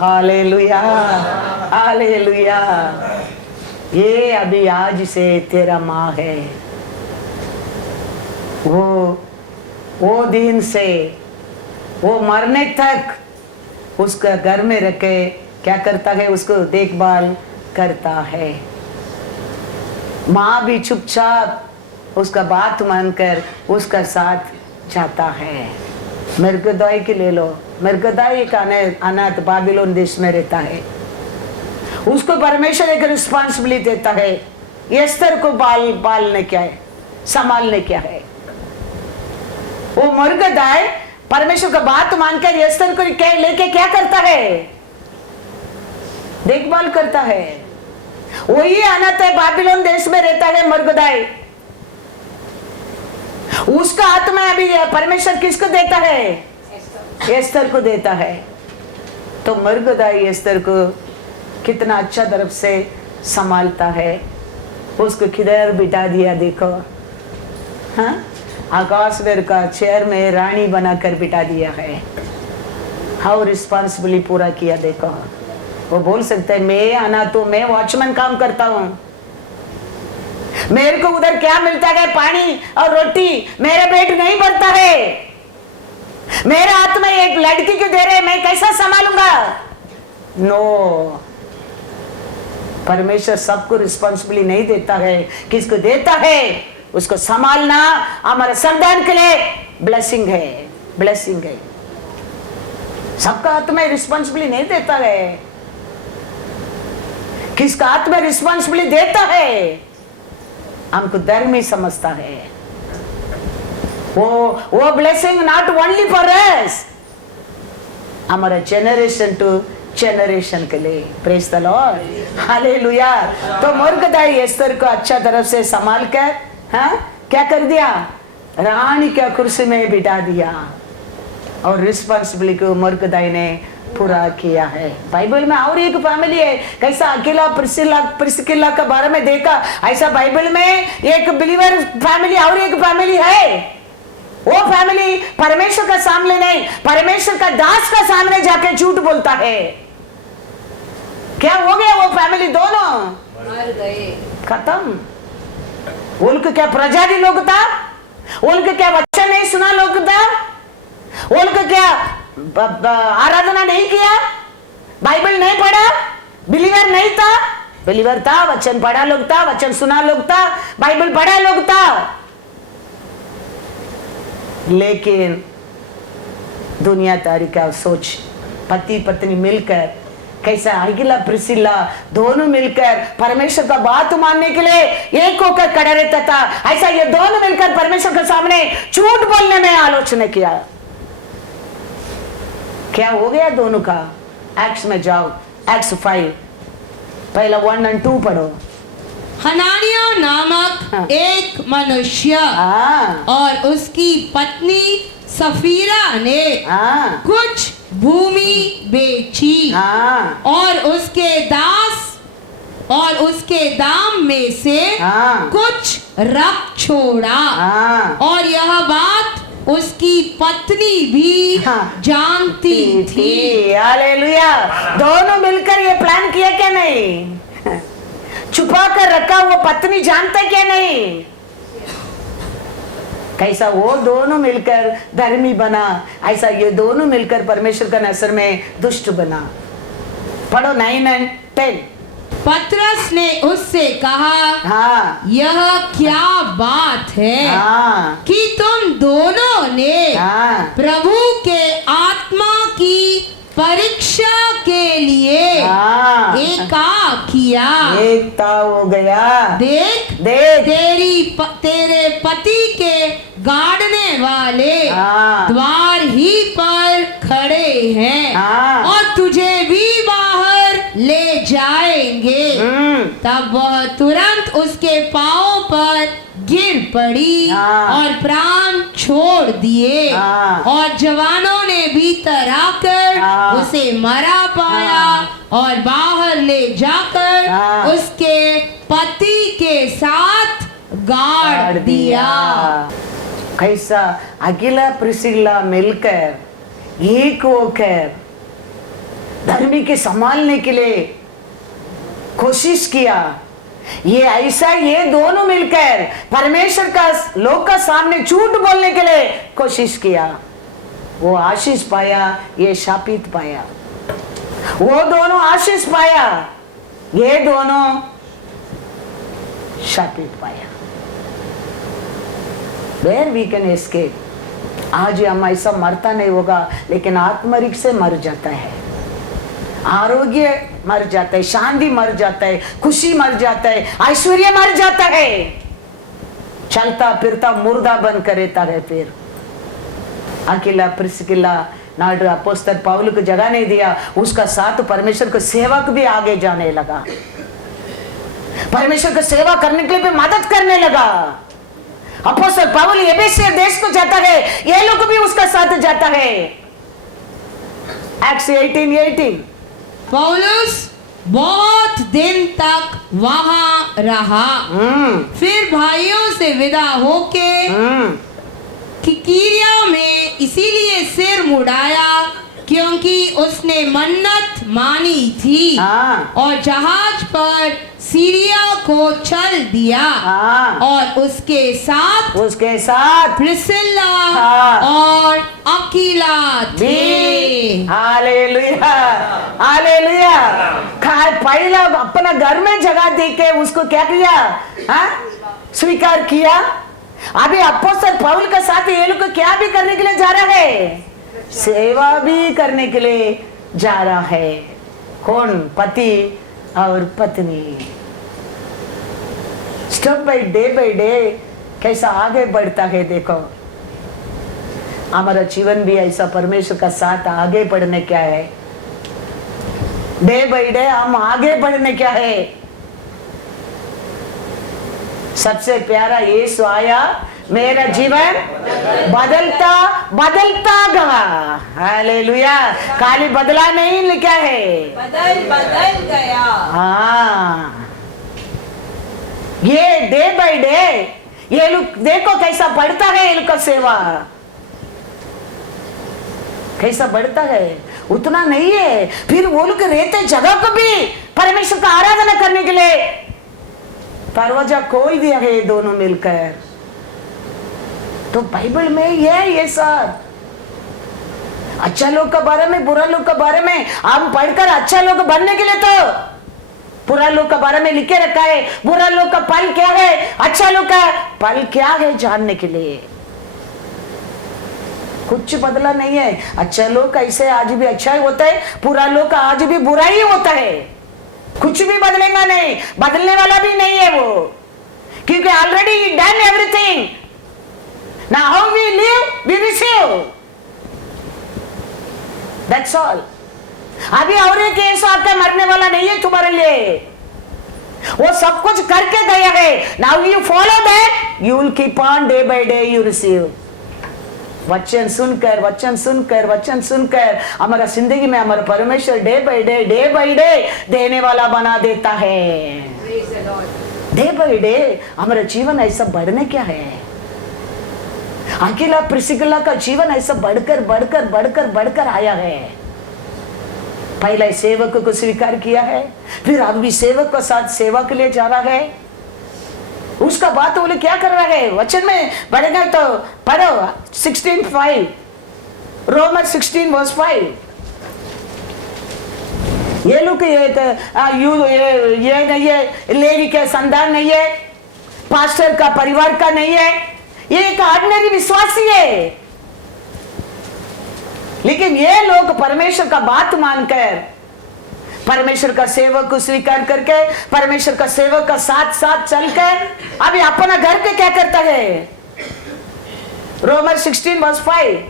Hallelujah, hallelujah. ये अभी आज से तेरा माँ है। वो दिन से वो मरने तक उसका घर में रखे क्या करता है? उसको देखभाल करता है। माँ भी चुपचाप उसका बात मानकर उसका साथ जाता है। मरगदाई के ले लो। मरगदाई एक अनाथ बाबिलोन देश में रहता है। उसको परमेश्वर एक रिस्पांसिबिलिटी देता है, एस्तर को पालने क्या है, संभालने क्या है। वो मरगदाई परमेश्वर का बात मानकर एस्तर को लेके क्या करता है? देखभाल करता है। वही अनाथ है, बाबिलोन देश में रहता है मरगदाई। उसका आत्मा अभी परमेश्वर किसको देता है? एस्तर को देता है। तो मरगदाई एस्तर को कितना अच्छा तरफ से संभालता है। उसको किधर बिठा दिया देखो, हाँ, आकाश वेर का चेयर में रानी बनाकर बिठा दिया है। हाउ रिस्पॉन्सिबिलिटी पूरा किया देखो। वो बोल सकता है मैं आना तो मैं वॉचमैन काम करता हूं, मेरे को उधर क्या मिलता है? पानी और रोटी। मेरा पेट नहीं भरता है। मेरा हाथ में एक लड़की को दे रहे, मैं कैसा संभालूंगा? नो, परमेश्वर सबको रिस्पॉन्सिबिलिटी नहीं देता है। किसको देता है? उसको संभालना हमारे संतान के लिए ब्लेसिंग है, ब्लेसिंग है। सबका हाथ में रिस्पॉन्सिबिलिटी नहीं देता है। किसका हाथ में रिस्पॉन्सिबिलिटी देता है? हमको धर्मी समझता है। वो ब्लेसिंग नॉट ओनली फॉर अस, हमारा जनरेशन टू जनरेशन के लिए। Praise the Lord, hallelujah. तो मरगदाई एस्तर को अच्छा तरफ से संभाल कर, हाँ, क्या कर दिया? रानी का कुर्सी में बिठा दिया और रिस्पॉन्सिबिलिटी को मरगदाई ने पूरा किया है। बाइबल में और एक फैमिली है। कैसा अकेला प्रिस्किला का बारे में देखा, ऐसा बाइबल में एक बिलीवर फैमिली और एक फैमिली है। वो फैमिली परमेश्वर का सामने नहीं, परमेश्वर का दास का सामने जाके झूठ बोलता है। क्या हो गया? वो फैमिली दोनों मर गए, खत्म। उनके क्या प्रजाति लोग था? उनके क्या वचन नहीं सुना लोग था? उनके क्या आराधना नहीं किया? बाइबल नहीं पढ़ा? बिलीवर नहीं था? बिलीवर था, वचन पढ़ा लोग था, वचन सुना लोग था, बाइबल पढ़ा लोग था। लेकिन दुनियादारी का सोच, पति पत्नी मिलकर कैसा अगिला प्रिसिला दोनों मिलकर परमेश्वर का बात मानने के लिए एक होकर खड़ा रहता था। ऐसा ये दोनों मिलकर परमेश्वर के सामने झूठ बोलने में आलोचना किया। क्या हो गया दोनों का? एक्ट्स में जाओ, एक्ट्स 5 पहला 1 और 2 पढ़ो। हनानिया नामक एक मनुष्य और उसकी पत्नी सफीरा ने कुछ भूमि बेची और उसके दाम में से कुछ रख छोड़ा। और यह बात उसकी पत्नी भी हाँ। जानती थी। हालेलुया। दोनों मिलकर ये प्लान किया क्या नहीं? छुपा कर रखा वो पत्नी जानता क्या नहीं? कैसा वो दोनों मिलकर धर्मी बना, ऐसा ये दोनों मिलकर परमेश्वर का नजर में दुष्ट बना। पढ़ो 9 और 10। पतरस ने उससे कहा, हाँ यह क्या बात है हाँ कि तुम दोनों ने हाँ प्रभु के आत्मा की परीक्षा के लिए हाँ एका किया। एकता हो गया। देख देख तेरे पति के गाड़ने वाले हाँ। द्वार ही पर खड़े हैं हाँ। और तुझे भी बाहर ले जाएंगे। तब वह तुरंत उसके पांवों पर गिर पड़ी हाँ। और प्राण छोड़ दिए। हाँ। और जवानों ने भीतर आकर हाँ। उसे मरा पाया हाँ। और बाहर ले जाकर हाँ। उसके पति के साथ गाड़ दिया। कैसा अकेला प्रिसिल्ला मिलकर एक होकर धर्मी के संभालने के लिए कोशिश किया। ये ऐसा ये दोनों मिलकर परमेश्वर का लोग का सामने झूठ बोलने के लिए कोशिश किया। वो आशीष पाया, ये शापित पाया। वो दोनों आशीष पाया, ये दोनों शापित पाया। Where we can escape? आज हम ऐसा मरता नहीं होगा, लेकिन आत्मरिक से मर जाता है, आरोग्य मर जाता है, शांति मर जाता है, खुशी मर जाता है, ऐश्वर्य मर जाता है, चलता फिरता मुर्दा बन कर रहता है। फिर अकेला प्रिस्किला नाडू अपोस्तल पौल को जगह नहीं दिया, उसका साथ परमेश्वर को सेवक भी आगे जाने लगा, परमेश्वर को सेवा करने के लिए भी मदद करने लगा। अपोस्तल पौल एबेसिया देश को जाता है, ये लोग भी उसका साथ जाता है। एक्ट्स 18:18। पौलुस बहुत दिन तक वहां रहा। फिर भाइयों से विदा होके किकिरिया में इसीलिए सिर मुड़ाया क्योंकि उसने मन्नत मानी थी। हाँ। और जहाज पर सीरिया को चल दिया। हाँ। और उसके साथ प्रिसिल्ला हाँ। और अकीला थे। Hallelujah, hallelujah. पहला अपना घर में जगह देके उसको क्या किया? हाँ? स्वीकार किया। अभी अपोस्तल पौल के साथ ये लोग क्या भी करने के लिए जा रहा है? सेवा भी करने के लिए जा रहा है। कौन? पति और पत्नी। स्टेप बाय डे कैसा आगे बढ़ता है देखो। हमारा जीवन भी ऐसा परमेश्वर का साथ आगे बढ़ने क्या है? डे बाय डे हम आगे बढ़ने क्या है? सबसे प्यारा यीशु आया, मेरा जीवन बदलता बदलता गया। हालेलुया। खाली बदला नहीं लिखा है, बदल गया। हाँ। ये डे बाय डे ये लोग देखो कैसा बढ़ता है, ये लोग का सेवा कैसा बढ़ता है। उतना नहीं है, फिर वो लोग रहते जगह को भी परमेश्वर का आराधना करने के लिए दरवाजा खोल दिया है दोनों मिलकर। तो बाइबल में ये सब अच्छा लोग का बारे में, बुरा लोग का बारे में हम पढ़कर अच्छा लोग बनने के लिए तो बुरा लोग का बारे में लिखे रखा है। बुरा लोग का फल क्या है, अच्छा लोग का फल क्या है जानने के लिए। कुछ बदला नहीं है। अच्छा लोग का ऐसे आज भी अच्छा ही होता है, बुरा लोग का आज भी बुरा ही होता है। कुछ भी बदलेगा नहीं, बदलने वाला भी नहीं है वो, क्योंकि already done everything. Now how we live we receive, that's all. अभी और एक ऐसा आपका मरने वाला नहीं है तुम्हारे लिए, वो सब कुछ करके गया है। Now you follow that, you will keep on day by day you receive. वचन सुनकर वचन सुनकर वचन सुनकर हमारा जिंदगी में हमारा परमेश्वर डे बाय डे देने वाला बना देता है। डे बाय डे हमारा जीवन ऐसा बढ़ने क्या है? अकेला प्रिसिला का जीवन ऐसा बढ़कर बढ़कर बढ़कर बढ़कर आया है। पहले सेवक को स्वीकार किया है, फिर अब भी सेवक के साथ सेवा के लिए जा रहा है। उसका बात बोले क्या कर रहा है, वचन में बढ़ेगा तो पढ़ो 16:5, रोमर 16:5। ये लोग ये नहीं है, लेवी के संतान नहीं है, पास्टर का परिवार का नहीं है, ये एक ऑर्डिनरी विश्वासी है। लेकिन ये लोग परमेश्वर का बात मानकर, परमेश्वर का सेवक को स्वीकार करके, परमेश्वर का सेवक का साथ साथ चलकर अभी अपना घर पे क्या करता है, रोमर 16:5।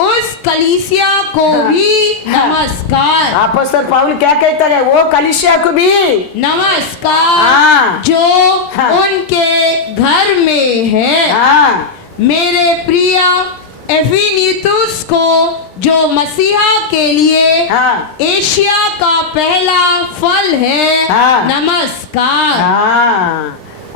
उस कलीसिया को भी नमस्कार। अपोस्तल पौल क्या कहता है, वो कलीसिया को भी नमस्कार जो उनके घर में है। मेरे प्रिय एफिनितुस को जो मसीहा के लिए एशिया का पहला फल है, नमस्कार।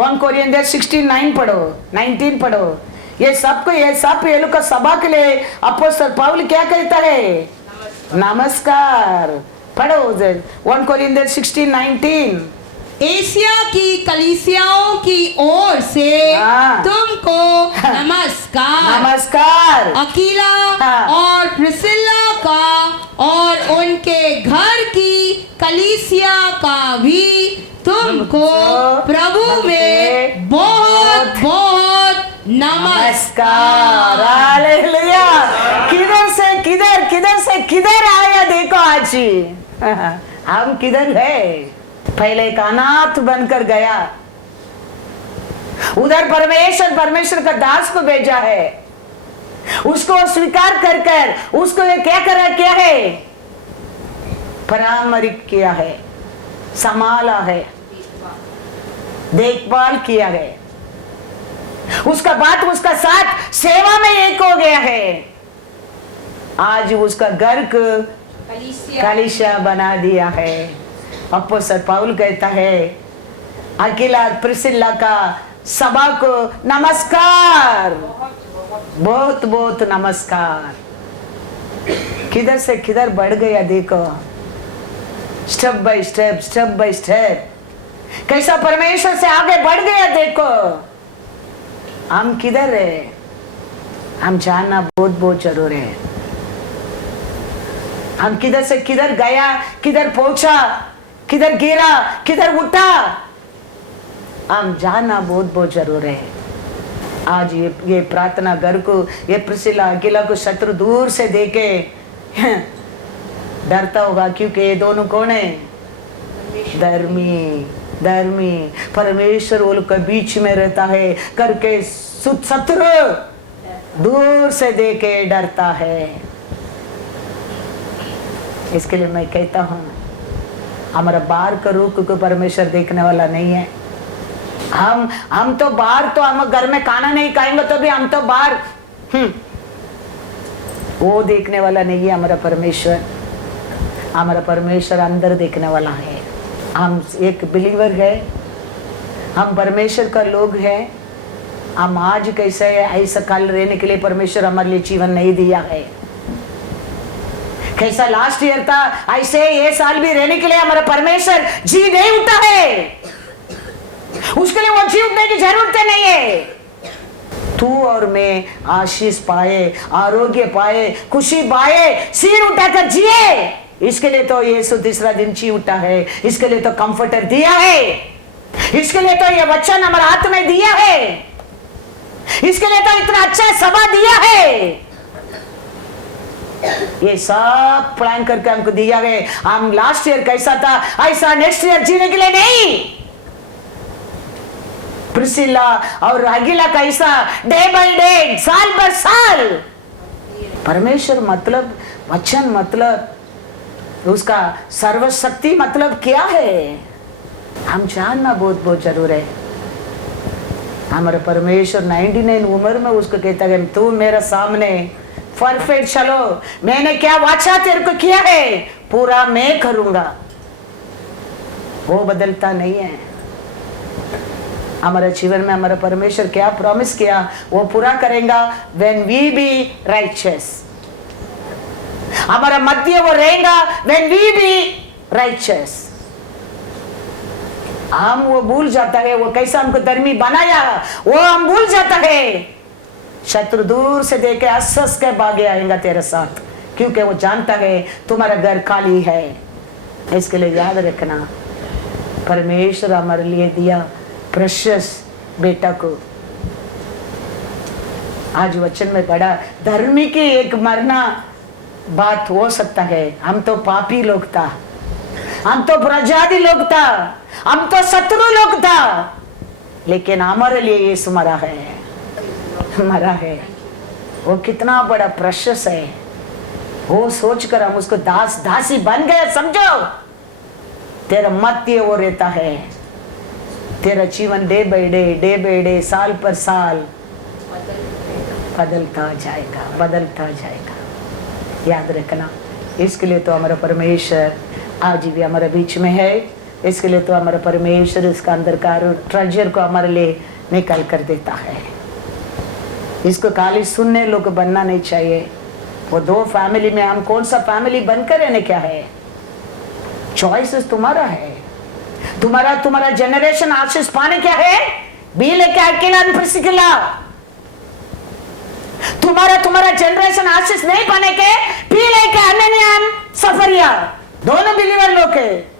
1 कोरिन्थियर 16:9 पढ़ो, 19 पढ़ो। ये सबको ये लोग का सभा के लिए अपोस्तल पौल क्या कहता है, नमस्कार। पढ़ो 1 कोरिन्थियर 16:19। एशिया की कलीसियाओं की ओर से तुमको नमस्कार। नमस्कार। अकीला और प्रिसिला का और उनके घर की कलीसिया का भी तुमको प्रभु में बहुत बहुत नमस्कार। हालेलुया। किधर से किधर आया देखो आज ही। हम किधर है, पहले एक अनाथ बनकर गया, उधर परमेश्वर का दास को भेजा है, उसको स्वीकार कर उसको ये क्या किया है, परामर्श किया है, संभाला है, देखभाल किया है, उसका बात उसका साथ सेवा में एक हो गया है। आज उसका घर को कलीसिया बना दिया है। अपोस्तल पौल कहता है, अकेला प्रिसिला का सभा को नमस्कार, बहुत बहुत नमस्कार। किधर से किधर बढ़ गया देखो, स्टेप बाय स्टेप कैसा परमेश्वर से आगे बढ़ गया देखो। हम किधर है, हम जानना बहुत बहुत जरूर है। हम किधर से किधर गया, किधर पहुंचा, किधर गिरा, किधर उठा, हम जानना बहुत बहुत जरूर है। आज ये प्रार्थना घर को, ये प्रिसिला अकेला को शत्रु दूर से देखे डरता होगा, क्योंकि ये दोनों कौन है, धर्मी परमेश्वर वो लोग के बीच में रहता है करके शत्रु दूर से देखे डरता है। इसके लिए मैं कहता हूं, हमारा बाहर का रूप को परमेश्वर देखने वाला नहीं है। हम तो बाहर, तो हम घर में खाना नहीं खाएंगे तो भी हम तो बाहर, वो देखने वाला नहीं है हमारा परमेश्वर। हमारा परमेश्वर अंदर देखने वाला है। हम एक बिलीवर है, हम परमेश्वर का लोग हैं। हम आज कैसे है ऐसा कल रहने के लिए परमेश्वर हमारे लिए जीवन नहीं दिया है। कैसा लास्ट ईयर था ऐसे ये साल भी रहने के लिए हमारा परमेश्वर जी नहीं उठा है। उसके लिए वो जी उठने की जरूरत नहीं है। तू और मैं आशीष पाए, आरोग्य पाए, खुशी पाए, सिर उठाकर जिए, इसके लिए तो यीशु तीसरा दिन जी उठा है। इसके लिए तो कंफर्टर दिया है, इसके लिए तो ये वचन हमारे हाथ में दिया है, इसके लिए तो इतना अच्छा सभा दिया है। ये सब प्लान करके हमको दिया गया। हम लास्ट ईयर कैसा था ऐसा नेक्स्ट ईयर जीने के लिए नहीं। प्रिसिला और अगिला कैसा डे बाय डे, साल पर साल। परमेश्वर मतलब, वचन मतलब, उसका सर्वशक्ति मतलब क्या है, हम जानना बहुत बहुत जरूर है। हमारा परमेश्वर 99 उम्र में उसको कहता है, तू मेरे सामने परफेक्ट चलो, मैंने क्या वाचा तेरे को किया है पूरा मैं करूंगा। वो बदलता नहीं है। हमारे जीवन में हमारा परमेश्वर क्या प्रॉमिस किया वो पूरा करेगा। व्हेन वी बी राइचियस, हमारा मध्य वो रहेगा व्हेन वी बी राइचियस। हम वो भूल जाता है वो कैसा हमको धर्मी बनाया, वो हम भूल जाता है। शत्रु दूर से देखे हंस हंस के भागे आएगा तेरे साथ, क्योंकि वो जानता है तुम्हारा घर खाली है। इसके लिए याद रखना, परमेश्वर हमारे लिए दिया प्रेशियस बेटा को। आज वचन में पढ़ा, धर्मी की एक मरना बात हो सकता है, हम तो पापी लोग था, हम तो प्रजाति लोग था, हम तो शत्रु लोग था, लेकिन हमारे लिए यीशु मरा है, मरा है। वो कितना बड़ा प्रेशियस है, वो सोचकर हम उसको दास दासी बन गए। समझो, तेरा मध्य वो रहता है, तेरा जीवन डे बाय डे साल पर साल बदलता जाएगा, बदलता जाएगा। याद रखना, इसके लिए तो हमारा परमेश्वर आज भी हमारे बीच में है। इसके लिए तो हमारा परमेश्वर इसका अंदर का ट्रेजर को हमारे लिए निकाल कर देता है। इसको खाली सुनने लोग बनना नहीं चाहिए। वो दो फैमिली में हम कौन सा फैमिली बनकर रहने क्या है, चॉइसेस तुम्हारा है। तुम्हारा जनरेशन आशीष पाने क्या है, बी लेके अकेला अनप्रसिकला। तुम्हारा जनरेशन आशीष नहीं पाने के पी लेके अनन्यान सफरिया, दोनों बिलीवर लोग है।